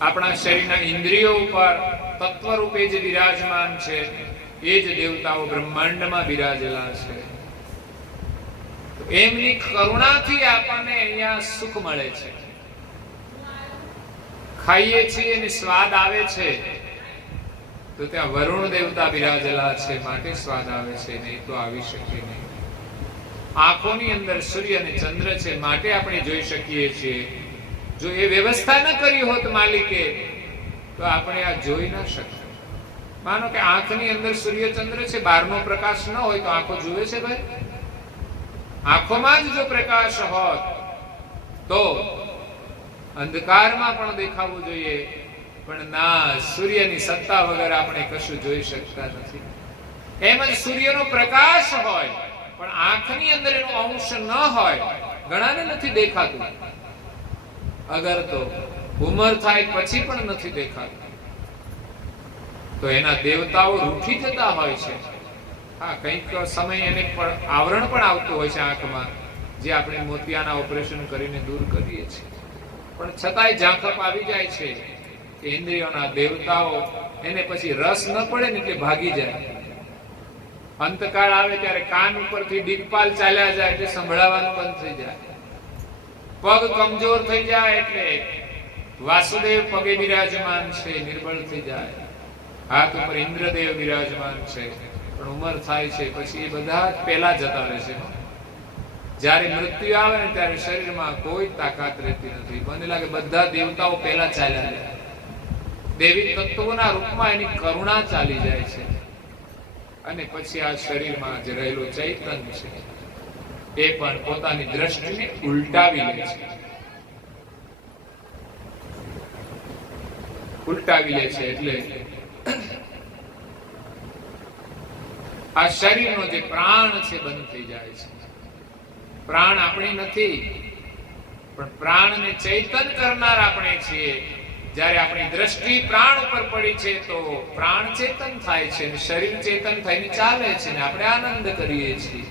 આપણા શરીરના ઇન્દ્રિયો ઉપર તત્વ રૂપે જે વિરાજમાન છે એ જ દેવતાઓ બ્રહ્માંડમાં બિરાજેલા છે. એમની કરુણાથી આપણને અહીંયા સુખ મળે છે. ખાઈએ છીએ અને સ્વાદ આવે છે તો ત્યાં વરુણ દેવતા બિરાજેલા છે, માટે સ્વાદ આવે છે, નહીં તો આવી શકે નહીં. આંખોની અંદર સૂર્ય અને ચંદ્ર છે, માટે આપણે જોઈ શકીએ છીએ. જો એ વ્યવસ્થા ન કરી હોત માલિકે તો આપણે આ જોઈ ના શકીએ. માનો કે આંખની અંદર સૂર્ય ચંદ્ર છે, બહારનો પ્રકાશ ન હોય તો આંખો જુએ છે ભાઈ? આંખોમાં જ જો પ્રકાશ હોત તો અંધકારમાં પણ દેખાવું જોઈએ, પણ ના, સૂર્યની સત્તા વગર આપણે કશું જોઈ શકતા નથી. એમ જ સૂર્યનો પ્રકાશ હોય પણ આંખની અંદર એનો અંશ ન હોય, ઘણાને નથી દેખાતું. અગર તો ઉંમર થાય પછી પણ નથી દેખાતું. તો એના દેવતાઓ રૂઠી જતા હોય છે. હા, કંઈક સમય એને પણ આવરણ પણ આવતું હોય છે આંખમાં, જે આપણે મોતિયાના ઓપરેશન કરીને દૂર કરીએ છીએ. પણ છતાંય ઝાંખપ આવી જાય છે કે ઇન્દ્રિયોના દેવતાઓ એને પછી રસ ન પડે ને એટલે ભાગી જાય. અંતકાળ આવે ત્યારે કાન ઉપરથી દિગ્પાલ ચાલ્યા જાય એટલે સંભળાવાનું બંધ થઈ જાય. પગ કમજોર થઈ જાય એટલે વાસુદેવ પગે બિરાજમાન છે, નિર્બળ થઈ જાય. હાથ ઉપર ઇન્દ્રદેવ બિરાજમાન છે, પણ ઉંમર થાય છે પછી એ બધા પહેલા જતા રહેશે. જ્યારે મૃત્યુ આવે ને ત્યારે શરીરમાં કોઈ તાકાત રહેતી નથી. મને લાગે બધા દેવતાઓ પહેલા ચાલ્યા જાય. દેવી તત્વોના રૂપમાં એની કરુણા ચાલી જાય છે, અને પછી આ શરીરમાં જે રહેલો ચૈતન્ય છે એ પણ પોતાની દ્રષ્ટિને ઉલટાવી લે છે. ઉલટાવી લે છે એટલે આ શરીરનો જે પ્રાણ છે બંધ થઈ જાય છે. પ્રાણ આપણે નથી, પણ પ્રાણને ચેતન કરનાર આપણે છીએ. જ્યારે આપણી દ્રષ્ટિ પ્રાણ ઉપર પડી છે તો પ્રાણ ચેતન થાય છે, શરીર ચેતન થઈને ચાલે છે ને આપણે આનંદ કરીએ છીએ.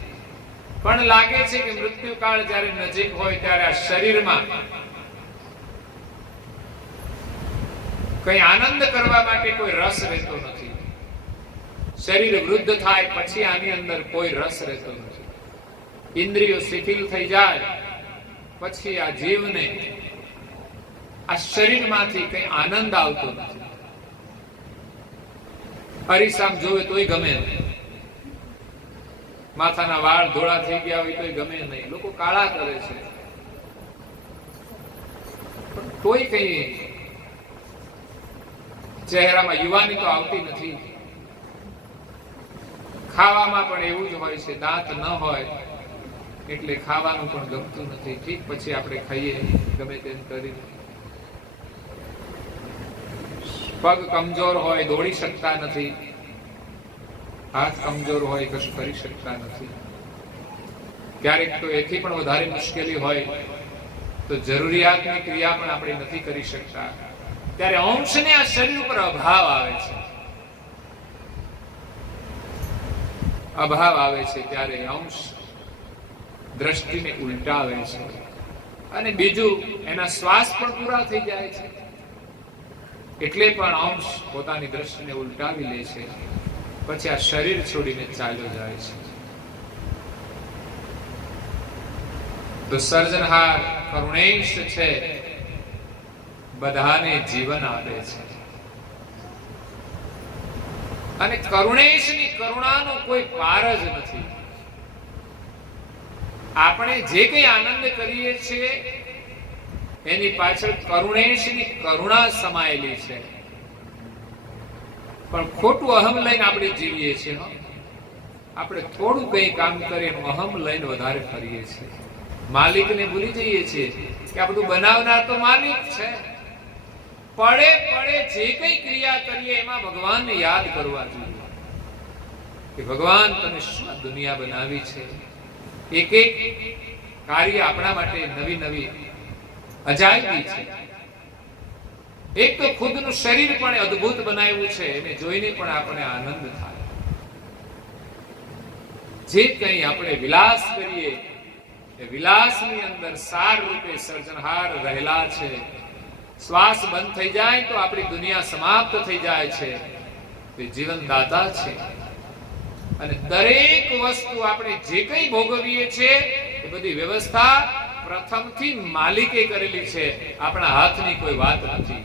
પણ લાગે છે કે મૃત્યુકાળ જ્યારે નજીક હોય ત્યારે આ શરીરમાં કઈ આનંદ કરવા માટે કોઈ રસ રહેતો નથી. શરીર વૃદ્ધ થાય પછી આની અંદર કોઈ રસ રહેતો નથી. ઇન્દ્રિયો શિથિલ થઈ જાય પછી આ જીવને આ શરીરમાંથી કઈ આનંદ આવતો નથી. અરીસામ જોવે તોય ગમે નહીં, માથાના વાળ ધોળા થઈ ગયા હોય તોય ગમે નહીં, લોકો કાળા કરે છે, તોય કઈ ચહેરામાં યુવાની તો આવતી નથી. ખાવામાં પણ એવું જ હોય છે, દાંત ન હોય એટલે ખાવાનું પણ ગમતું નથી. ઠીક, પછી આપણે ખાઈએ ગમે તેમ કરીને. પગ કમજોર હોય, દોડી શકતા નથી. હાથ કમજોર હોય, કશું કરી શકતા નથી. ક્યારેક તો એથી પણ વધારે મુશ્કેલી હોય તો જરૂરિયાતની ક્રિયા પણ આપણે નથી કરી શકતા. ત્યારે અંશને આ શરીર ઉપર અભાવ આવે છે. અભાવ આવે છે ત્યારે અંશ દ્રષ્ટિને ઉલટાવે છે, અને બીજું એના શ્વાસ પણ પૂરા થઈ જાય છે એટલે પણ અંશ પોતાની દ્રષ્ટિને ઉલટાવી લે છે. પછી આ શરીર છોડીને ચાલ્યો જાય છે. તો સર્જનહાર કરુણેશ છે, બધાને જીવન આપે છે, અને કરુણેશની કરુણાનો કોઈ પાર જ નથી. આપણે જે કંઈ આનંદ કરીએ છીએ એની પાછળ કરુણેશની કરુણા સમાયેલી છે. પણ ખોટું અહમ લઈને આપણે જીવીએ છીએ. આપણે થોડું કંઈ કામ કરીએ અહમ લઈને વધારે ફરીએ છીએ. માલિકને ભૂલી જઈએ છીએ કે આ બધું બનાવનાર તો માલિક છે. પડે પડે જે કંઈ ક્રિયા કરીએ એમાં ભગવાનને યાદ કરવા જોઈએ કે ભગવાન તમે શું દુનિયા બનાવી છે. એક એક કાર્ય આપણા માટે નવી નવી અજાયબી છે. એક તો ખુદનું શરીર પણ અદ્ભુત બનાવ્યું છે, એને જોઈને પણ આપણે આનંદ થાય. જે કંઈ આપણે વિલાસ કરીએ એ વિલાસની અંદર સાર રૂપે સર્જનહાર રહેલા છે. શ્વાસ બંધ થઈ જાય તો આપણી દુનિયા સમાપ્ત થઈ જાય છે. તે જીવનદાતા છે, અને દરેક વસ્તુ આપણે જે કંઈ ભોગવીએ છીએ એ બધી વ્યવસ્થા પ્રથમથી માલિકે કરેલી છે. આપણા હાથની કોઈ વાત નથી.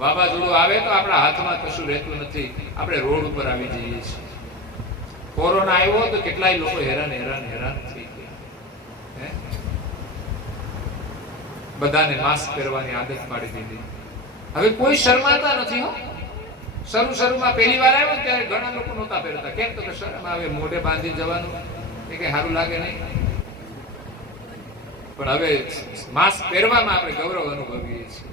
વાવાઝોડું આવે તો આપણા હાથમાં કશું રહેતું નથી. આપણે રોડ ઉપર આવી જઈએ છીએ. કોરોના આવ્યો તો કેટલાય લોકો હેરાન થઈ ગયા. બધાને માસ્ક પહેરવાની આદત પાડી દીધી. હવે કોઈ શરમાતા નથી. શરૂમાં પહેલી વાર આવ્યો ત્યારે ઘણા લોકો નહોતા પહેરતા. કેમ તો કે શરમ આવે, મોઢે બાંધી જવાનું એ કઈ સારું લાગે નહીં. પણ હવે માસ્ક પહેરવામાં આપણે ગૌરવ અનુભવીએ છીએ.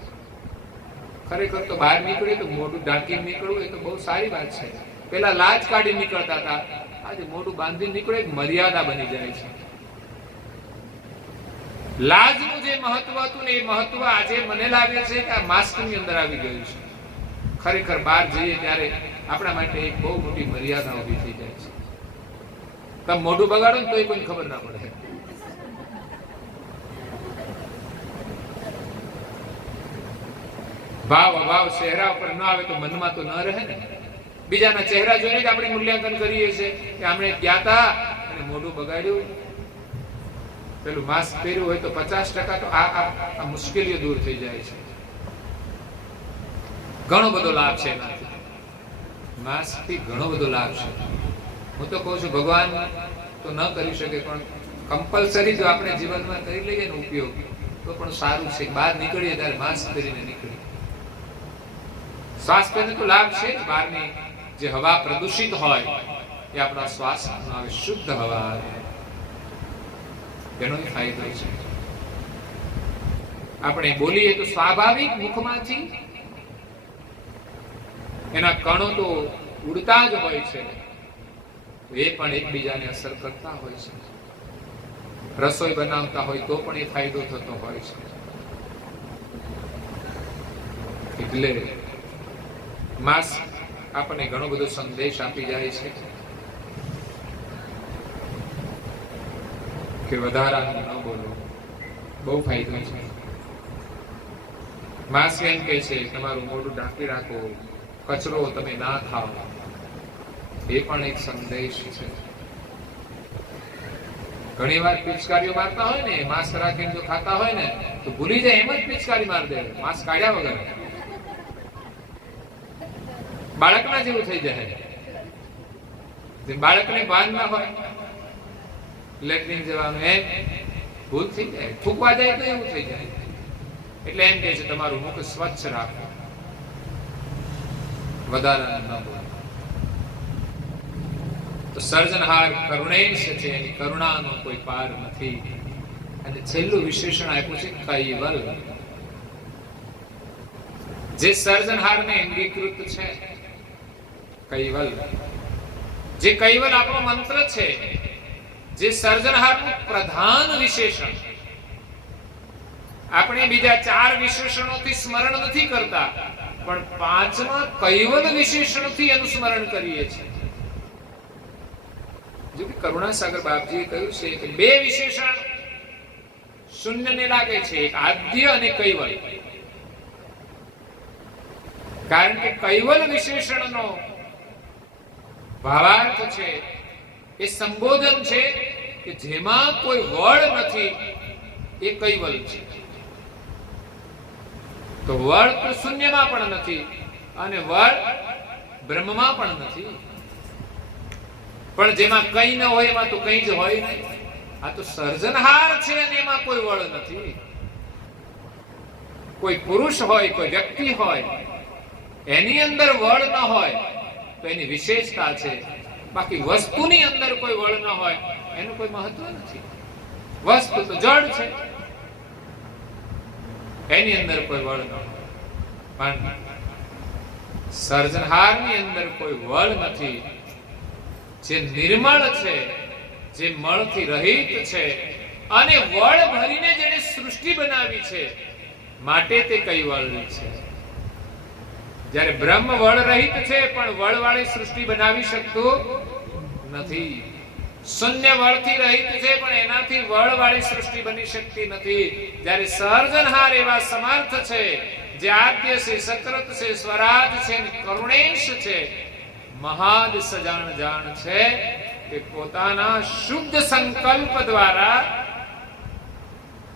ખરેખર તો બહાર નીકળીએ તો મોઢું ઢાંકીને નીકળવું એ તો બહુ સારી વાત છે. પેલા લાજ કાઢી નીકળતા હતા, આજે મોઢું બાંધી નીકળે એક મર્યાદા બની જાય છે. લાજનું જે મહત્વ હતું ને એ મહત્વ આજે મને લાગે છે કે આ માસ્કની અંદર આવી ગયું છે. ખરેખર બહાર જઈએ ત્યારે આપણા માટે એક બહુ મોટી મર્યાદા ઊભી થઈ જાય છે. તમે મોઢું બગાડો ને તોય કોઈને ખબર ના પડે. ભાવ અભાવ ચહેરા ઉપર ન આવે તો મનમાં તો ન રહે ને. બીજાના ચહેરા જોઈને જ આપણે મૂલ્યાંકન કરીએ છીએ કે આપણે ગયા હતા અને મોઢું બગાડ્યું. પેલું માસ્ક પહેર્યું હોય તો 50% તો આ મુશ્કેલીઓ દૂર થઈ જાય છે. ઘણો બધો લાભ છે એનાથી. માસ્ક થી ઘણો બધો લાભ છે. હું તો કહું છું ભગવાન તો ન કરી શકે પણ કમ્પલસરી જો આપણે જીવનમાં કરી લઈએ ને ઉપયોગ તો પણ સારું છે. બહાર નીકળીએ ત્યારે માસ્ક પહેરીને નીકળીએ. સ્વાસ્થ્યને તો લાભ છે જ. બહારની જે હવા પ્રદૂષિત હોય એ આપણા શ્વાસમાં આવે, શુદ્ધ હવા આવે, એનો ફાયદો છે. આપણે બોલીએ તો સ્વાભાવિક મુખમાંથી એના કણો તો ઉડતા જ હોય છે, એ પણ એકબીજાને અસર કરતા હોય છે. રસોઈ બનાવતા હોય તો પણ એ ફાયદો થતો હોય છે. એટલે માસ્ક આપણને ઘણો બધો સંદેશ આપી જાય છે કે વધારાનું ન બોલો, બહુ ફાયદો છે. માસ્ક એમ કે છે તમારું મોઢું ઢાંકી રાખો, કચરો તમે ના ખાઓ, એ પણ એક સંદેશ છે. ઘણી વાર પિચકારીઓ મારતા હોય ને, માસ્ક રાખીને જો ખાતા હોય ને તો ભૂલી જાય એમ જ પિચકારી માર દે માસ્ક કાઢ્યા વગર. બાળકના જેવું થઈ જાય. બાળકને ભાન ના હોય, લેટ્રિન જવાનું એમ ભૂલ થઈ જાય, થૂકવા જાય તો એવું થઈ જાય. એટલે એમ કે છે તમારું મુખ સ્વચ્છ રાખો, વધારાનું ન બોલો. તો સર્જનહાર કરુણેશ છે, એની કરુણાનો કોઈ પાર નથી. અને છેલ્લું વિશેષણ આપ્યું છે કૈવલ. જે સર્જનહારને અંગીકૃત છે, કૈવલ. જે કૈવલ આપણો મંત્ર છે, જે સર્જનહારનું પ્રધાન વિશેષણ. આપણે બીજા 4 વિશેષણોથી સ્મરણ નથી કરતા, પણ 5મા કૈવલ વિશેષણથી એનું સ્મરણ કરીએ છીએ. જો કે કરુણાસાગર બાપજીએ કહ્યું છે કે 2 વિશેષણ શૂન્યને લાગે છે, એક આદ્ય અને કૈવલ. કારણ કે કૈવલ વિશેષણનો ભાવાર્થ છે, એ સંબોધન છે કે જેમાં કોઈ વળ નથી, એ કૈવલ છે. તો વળ તો શૂન્યમાં પણ નથી અને વળ બ્રહ્મમાં પણ નથી. પણ જેમાં કંઈ ન હોય એમાં તો કંઈ જ હોય નહીં. આ તો સર્જનહાર છે અને એમાં કોઈ વળ નથી. કોઈ પુરુષ હોય, કોઈ વ્યક્તિ હોય, એની અંદર વળ ન હોય તો એની વિશેષતા છે. બાકી વસ્તુની અંદર કોઈ વળ ન હોય એનું કોઈ મહત્વ નથી. વસ્તુ તો જડ છે, એની અંદર કોઈ વળ ન હોય. પણ સર્જનહારની અંદર કોઈ વળ નથી. જે નિર્મળ છે, જે મળથી રહિત છે અને વળ ભરીને જેને સૃષ્ટિ બનાવી છે, માટે તે કૈવલ છે. જ્યારે બ્રહ્મ વળ રહિત છે પણ વળ વાળી સૃષ્ટિ બનાવી શકતું નથી. શૂન્ય વળથી રહિત છે પણ એનાથી વળ વાળી સૃષ્ટિ બની શકતી નથી. જ્યારે સર્જનહાર એવા સમર્થ છે, જે આદ્ય છે, સતરત છે, સ્વરાજ છે, કરુણેશ છે, મહાદ સજાણ જાણ છે, કે પોતાના શુદ્ધ સંકલ્પ દ્વારા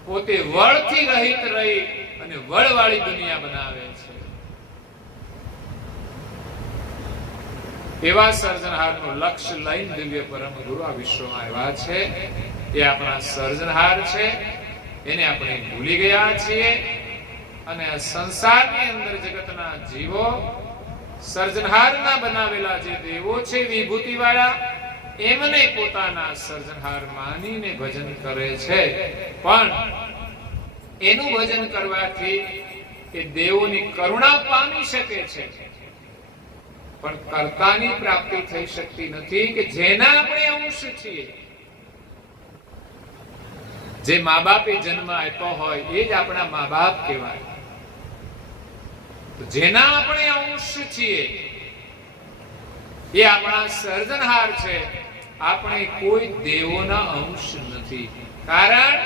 પોતે વળથી રહિત રહી અને વળવાળી દુનિયા બનાવે છે. એવા સર્જનહારનું લક્ષ્ય લઈને દિવ્ય પરમ ગુરુ આ વિશ્વમાં આવ્યા છે. એ આપણા સર્જનહાર છે, એને આપણે ભૂલી ગયા છીએ. અને આ સંસારની અંદર જગતના જીવો સર્જનહારના બનાવેલા જે દેવો છે વિભૂતિ વાળા, એમને પોતાના સર્જનહાર માનીને ભજન કરે છે. પણ એનું ભજન કરવાથી એ દેવોની કરુણા પામી શકે છે, પણ કર્તાની પ્રાપ્તિ થઈ શકતી નથી કે જેના આપણે અંશ છીએ. જે મા બાપે જન્મ આપ્યો હોય એ જ આપણા મા બાપ કહેવાય. જેના આપણે અંશ છીએ એ આપણા સર્જનહાર છે, આપણે કોઈ દેવોના અંશ નથી. કારણ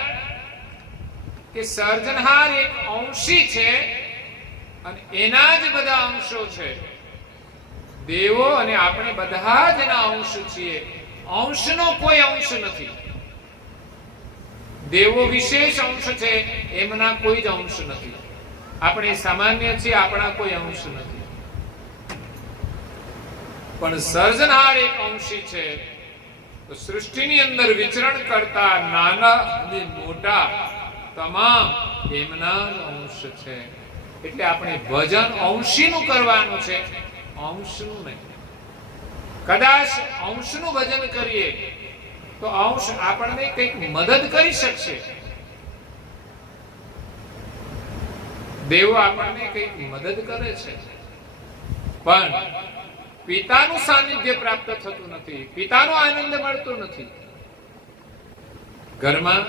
કે સર્જનહાર એક અંશી છે અને એના જ બધા અંશો છે. દેવો અને આપણે બધા જ એના અંશ છીએ. અંશનો કોઈ અંશ નથી. દેવો વિશેષ અંશ છે, એમના કોઈ જ અંશ નથી. આપણે સામાન્ય છીએ, આપણા કોઈ અંશ નથી. પણ સર્જનહાર એક અંશી છે. તો સૃષ્ટિની અંદર વિચરણ કરતા નાના અને મોટા તમામ એમના જ અંશ છે. એટલે આપણે ભજન અંશીનું કરવાનું છે, અંશનું નહીં. કદાચ અંશનું ભજન કરીએ તો અંશ આપણને કંઈક મદદ કરી શકશે. દેવો આપણને કંઈક મદદ કરે છે, પણ પિતાનું સાનિધ્ય પ્રાપ્ત થતું નથી, પિતાનો આનંદ મળતો નથી. ઘરમાં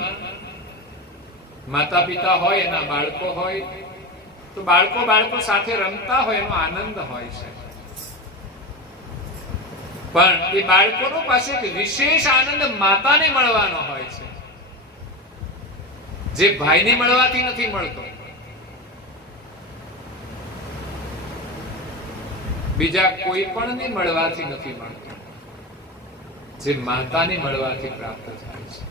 માતા પિતા હોય, એના બાળકો હોય, તો બાળકો સાથે રમતા હોય, એનો આનંદ હોય છે. પણ એ બાળકોનો પાસે એક વિશેષ આનંદ માતાને મળવાનો હોય છે, જે ભાઈને મળવાથી નથી મળતો, બીજા કોઈ પણને મળવાથી નથી મળતો, જે માતાને મળવાથી પ્રાપ્ત થાય છે.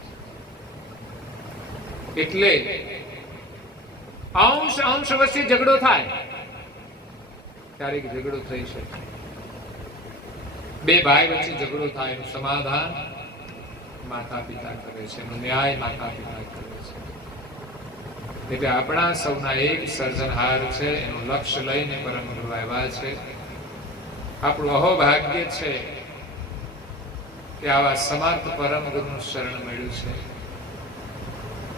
એટલે અંશ વચ્ચે ઝઘડો થાય, ક્યારેક ઝઘડો થઈ શકે. બે ભાઈ વચ્ચે ઝઘડો થાય, એનું સમાધાન માતા પિતા કરે છે, એનો ન્યાય માતા પિતા કરે છે. એટલે આપણા સૌના એક સર્જનહાર છે, એનું લક્ષ્ય લઈને પરમ ગુરુ આવ્યા છે. આપણું અહોભાગ્ય છે કે આવા સમર્થ પરમ ગુરુનું શરણ મળ્યું છે.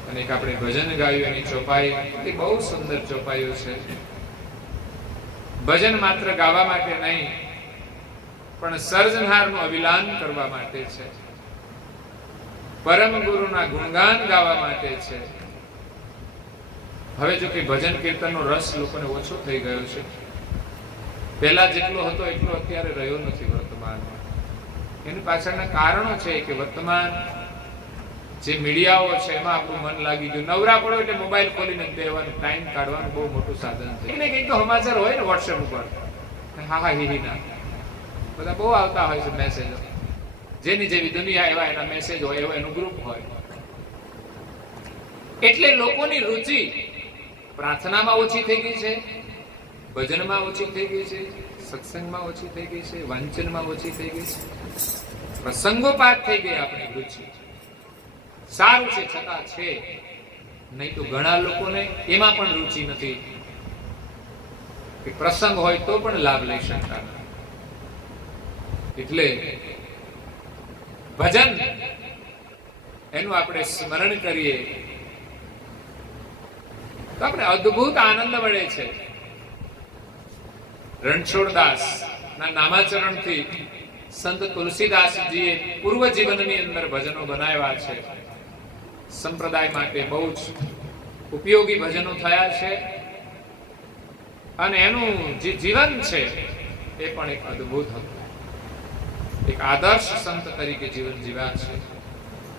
અને એક આપણે ભજન ગાયું, એની ચોપાઈ એ બહુ સુંદર ચોપાઈઓ છે. ભજન માત્ર ગાવા માટે નહીં, પણ સર્જનહારનું અવિલાન કરવા માટે છે, પરમ ગુરુના ગુણગાન ગાવા માટે છે. હવે જો કે ભજન કીર્તનનો રસ લોકોને ઓછો થઈ ગયો છે. પહેલા જેટલો હતો એટલો અત્યારે રહ્યો નથી વર્તમાનમાં. એની પાછળના કારણો છે કે વર્તમાન જે મીડિયાઓ છે એમાં આપણું મન લાગી ગયું. નવરા પડો એટલે મોબાઈલ ખોલીને બેહવાનું, ટાઈમ કાઢવાનું બહુ મોટું સાધન છે. એને કંઈક તો સમાચાર હોય ને વોટ્સએપ ઉપર, હા હિહી ના બધા બહુ આવતા હોય છે મેસેજો. જેની જેવી દુનિયા એવા એના મેસેજ હોય, એવા એનું ગ્રુપ હોય. એટલે લોકોની રુચિ પ્રાર્થનામાં ઓછી થઈ ગઈ છે, ભજનમાં ઓછી થઈ ગઈ છે, સત્સંગમાં ઓછી થઈ ગઈ છે, વાંચનમાં ઓછી થઈ ગઈ છે, પ્રસંગોપાત થઈ ગઈ આપણી રુચિ. સારું છે છતાં છે, નહીં તો ઘણા લોકોને એમાં પણ રુચિ નથી કે પ્રસંગ હોય તો પણ લાભ લઈ શકતા નથી. એટલે ભજન એનું આપણે સ્મરણ કરીએ તો આપણે અદ્ભુત આનંદ મળે છે. રણછોડદાસ ના નામાચરણથી સંત તુલસીદાસજીએ પૂર્વ જીવનની અંદર ભજનો બનાવ્યા છે. સંપ્રદાય માટે બહુ જ ઉપયોગી ભજનો થયા છે. અને એનું જે જીવન છે એ પણ એક અદ્ભુત હતું. એક આદર્શ સંત તરીકે જીવન જીવ્યા છે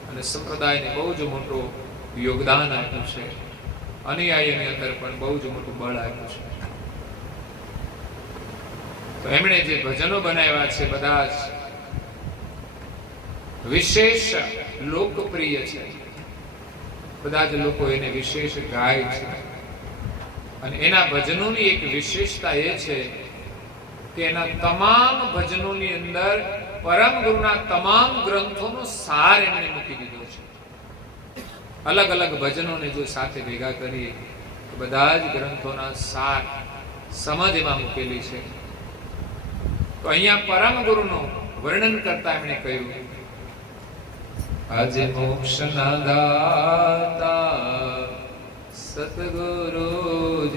અને સંપ્રદાયને બહુ જ મોટું યોગદાન આપ્યું છે. અનુયાયીની અંદર પણ બહુ જ મોટું બળ આપ્યું છે. તો એમણે જે ભજનો બનાવ્યા છે બધા જ વિશેષ લોકપ્રિય છે. બધા જ લોકો એને વિશેષ ગાય છે. અને એના ભજનોની એક વિશેષતા એ છે કે એના તમામ ભજનોની અંદર પરમ ગુરુના તમામ ગ્રંથોનો સાર એમણે મૂકી દીધો છે. અલગ અલગ ભજનોને જો સાથે ભેગા કરીએ તો બધા જ ગ્રંથોના સાર સમજ એમાં મૂકેલી છે. તો અહીંયા પરમ ગુરુનું વર્ણન કરતા એમણે કહ્યું, આજે મોક્ષના દાતા સતગુરુજી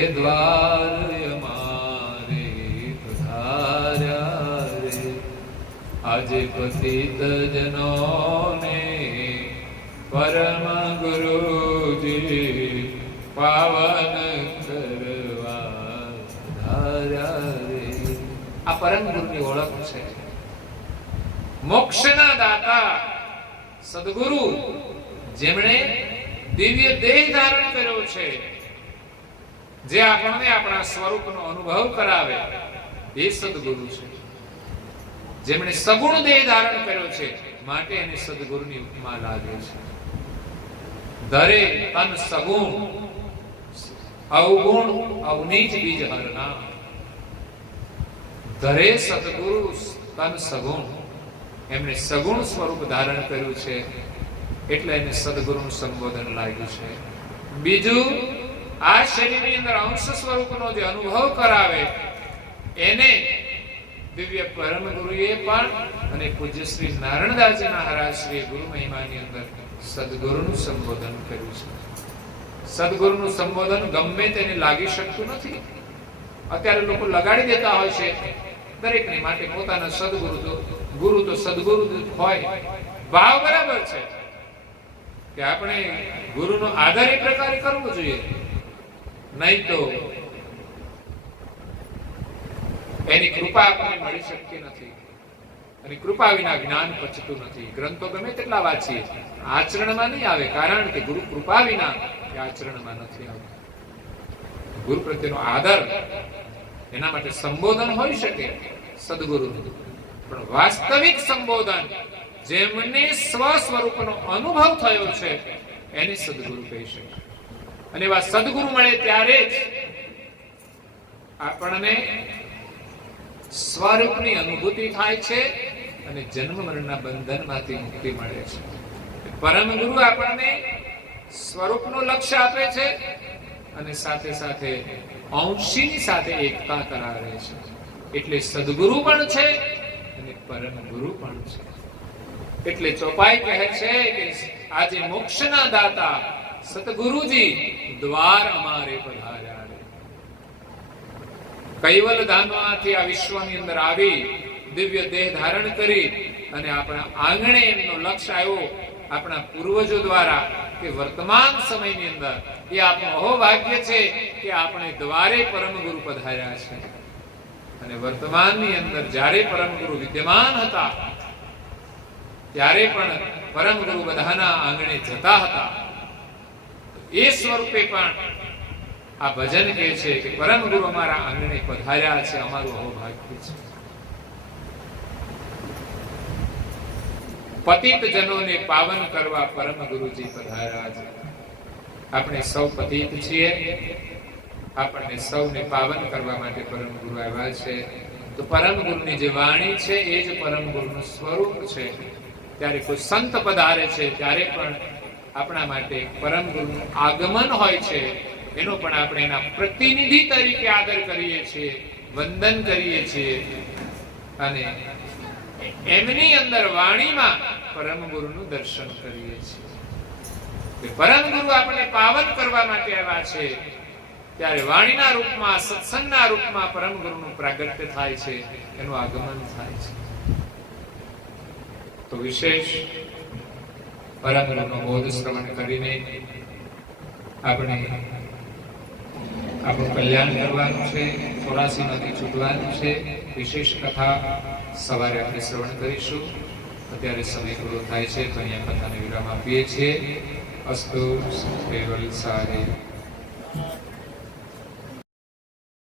એ દ્વાર અમારે પધાર્યા રે. આજે પતિત જનોને પરમ ગુરુજી પાવન કરવા પધાર્યા રે. આ પરમ ગુરુની ઓળખ છે. મોક્ષના દાતા સદગુરુ જેમણે દિવ્ય દેહ ધારણ કર્યો છે, જે આપણને આપણા સ્વરૂપનો અનુભવ કરાવે, એ સદગુરુ છે. જેમણે સગુણ દેહ ધારણ કર્યો છે માટે એને સદગુરુની ઉપમા લાગે છે. ધરે તન સગુણ અવગુણ અવનીચ બીજ હરના. ધરે સદગુરુ તન સગુણ, એમણે સગુણ સ્વરૂપ ધારણ કર્યું છે એટલે એને સદગુરુનું સંબોધન લાગ્યું છે. બીજું, આ શરીરની અંદર અંશ સ્વરૂપનો જે અનુભવ કરાવે એને દિવ્ય પરમ ગુરુએ પણ અને પૂજ્ય શ્રી નારાયણદાસજી મહારાજશ્રીએ ગુરુ મહિમાની અંદર સદગુરુનું સંબોધન કર્યું છે. સદગુરુનું સંબોધન ગમે તેને લાગી શકતું નથી. અત્યારે લોકો લગાડી દેતા હોય છે દરેકને માટે પોતાના સદગુરુ તો ગુરુ તો સદગુરુ હોય. ભાવ બરાબર છે કે આપણે ગુરુનો આદર એ પ્રકારે કરવો જોઈએ, નહીં તો એની કૃપા આપણને મળી શકતી નથી. અને કૃપા વિના જ્ઞાન પચતું નથી. ગ્રંથો ગમે તેટલા વાંચીએ, આચરણમાં નહીં આવે, કારણ કે ગુરુ કૃપા વિના એ આચરણમાં નથી આવતું. ગુરુ પ્રત્યેનો આદર, એના માટે સંબોધન હોઈ શકે સદગુરુનું, પણ વાસ્તવિક સંબોધન જેમને સ્વ સ્વરૂપનો અનુભવ થયો છે એને સદગુરુ કહી શકે. અને એવા સદગુરુ મળે ત્યારે જ આપણને સ્વરૂપની અનુભૂતિ થાય છે અને જન્મ મરણના બંધનમાંથી મુક્તિ મળે છે. પરમ ગુરુ આપણને સ્વરૂપનું લક્ષ્ય આપે છે અને સાથે સાથે અંશીની સાથે એકતા કરાવે છે. એટલે સદગુરુ પણ છે અને પરમ ગુરુ પણ છે. એટલે ચોપાઈ કહે છે કે આજે મોક્ષના દાતા સતગુરુજી દ્વાર અમારે પધાર્યા. કૈવલ ધામમાંથી આ વિશ્વની અંદર આવી દિવ્ય દેહ ધારણ કરી અને આપણા આંગણે એમનો લક્ષ્ય આવ્યો આપણા પૂર્વજો દ્વારા કે વર્તમાન સમયની અંદર એ આપણું અહોભાગ્ય છે કે આપણે દ્વારે પરમ ગુરુ પધાર્યા છે. અને વર્તમાનની અંદર જ્યારે પરમ ગુરુ વિદ્યમાન હતા ત્યારે પણ પરમ ગુરુ બધાના આંગણે જતા હતા. એ સ્વરૂપે પણ આ ભજન કહે છે કે પરમ ગુરુ અમારા આંગણે પધાર્યા છે, અમારું અહોભાગ્ય છે. પતિત જનોને પાવન કરવા પરમ ગુરુજી પધાર્યા છે. આપણે સૌ પતિત છીએ, આપણને સૌને પાવન કરવા માટે પરમ ગુરુ આવ્યા છે. તો પરમ ગુરુની જે વાણી છે એ જ પરમ ગુરુનું સ્વરૂપ છે. ત્યારે કોઈ સંત પધારે છે ત્યારે પણ આપણા માટે પરમ ગુરુનું આગમન હોય છે, એનો પણ આપણે એના પ્રતિનિધિ તરીકે આદર કરીએ છીએ, વંદન કરીએ છીએ. અને એમની અંદર વાણીમાં પરમ ગુરુનું દર્શન કરીએ છીએ. પરમ ગુરુ આપણે પાવન કરવા માટે આવ્યા છે ત્યારે વાણીના રૂપમાં, સત્સંગના રૂપમાં પરમ ગુરુનું પ્રાગટ્ય થાય છે, એનું આગમન થાય છે. તો વિશેષ પરમ ગુરુનો બોધ શ્રવણ કરીને આપણે આપણું કલ્યાણ કરવાનું છે, 84 માંથી છૂટવાનું છે. વિશેષ કથા સવારે આપણે શ્રવણ કરીશું. અત્યારે સમય પૂરો થાય છે તો અહીંયા કથાને વિરામ આપીએ છીએ. અસ્તુ કેવલ સારે.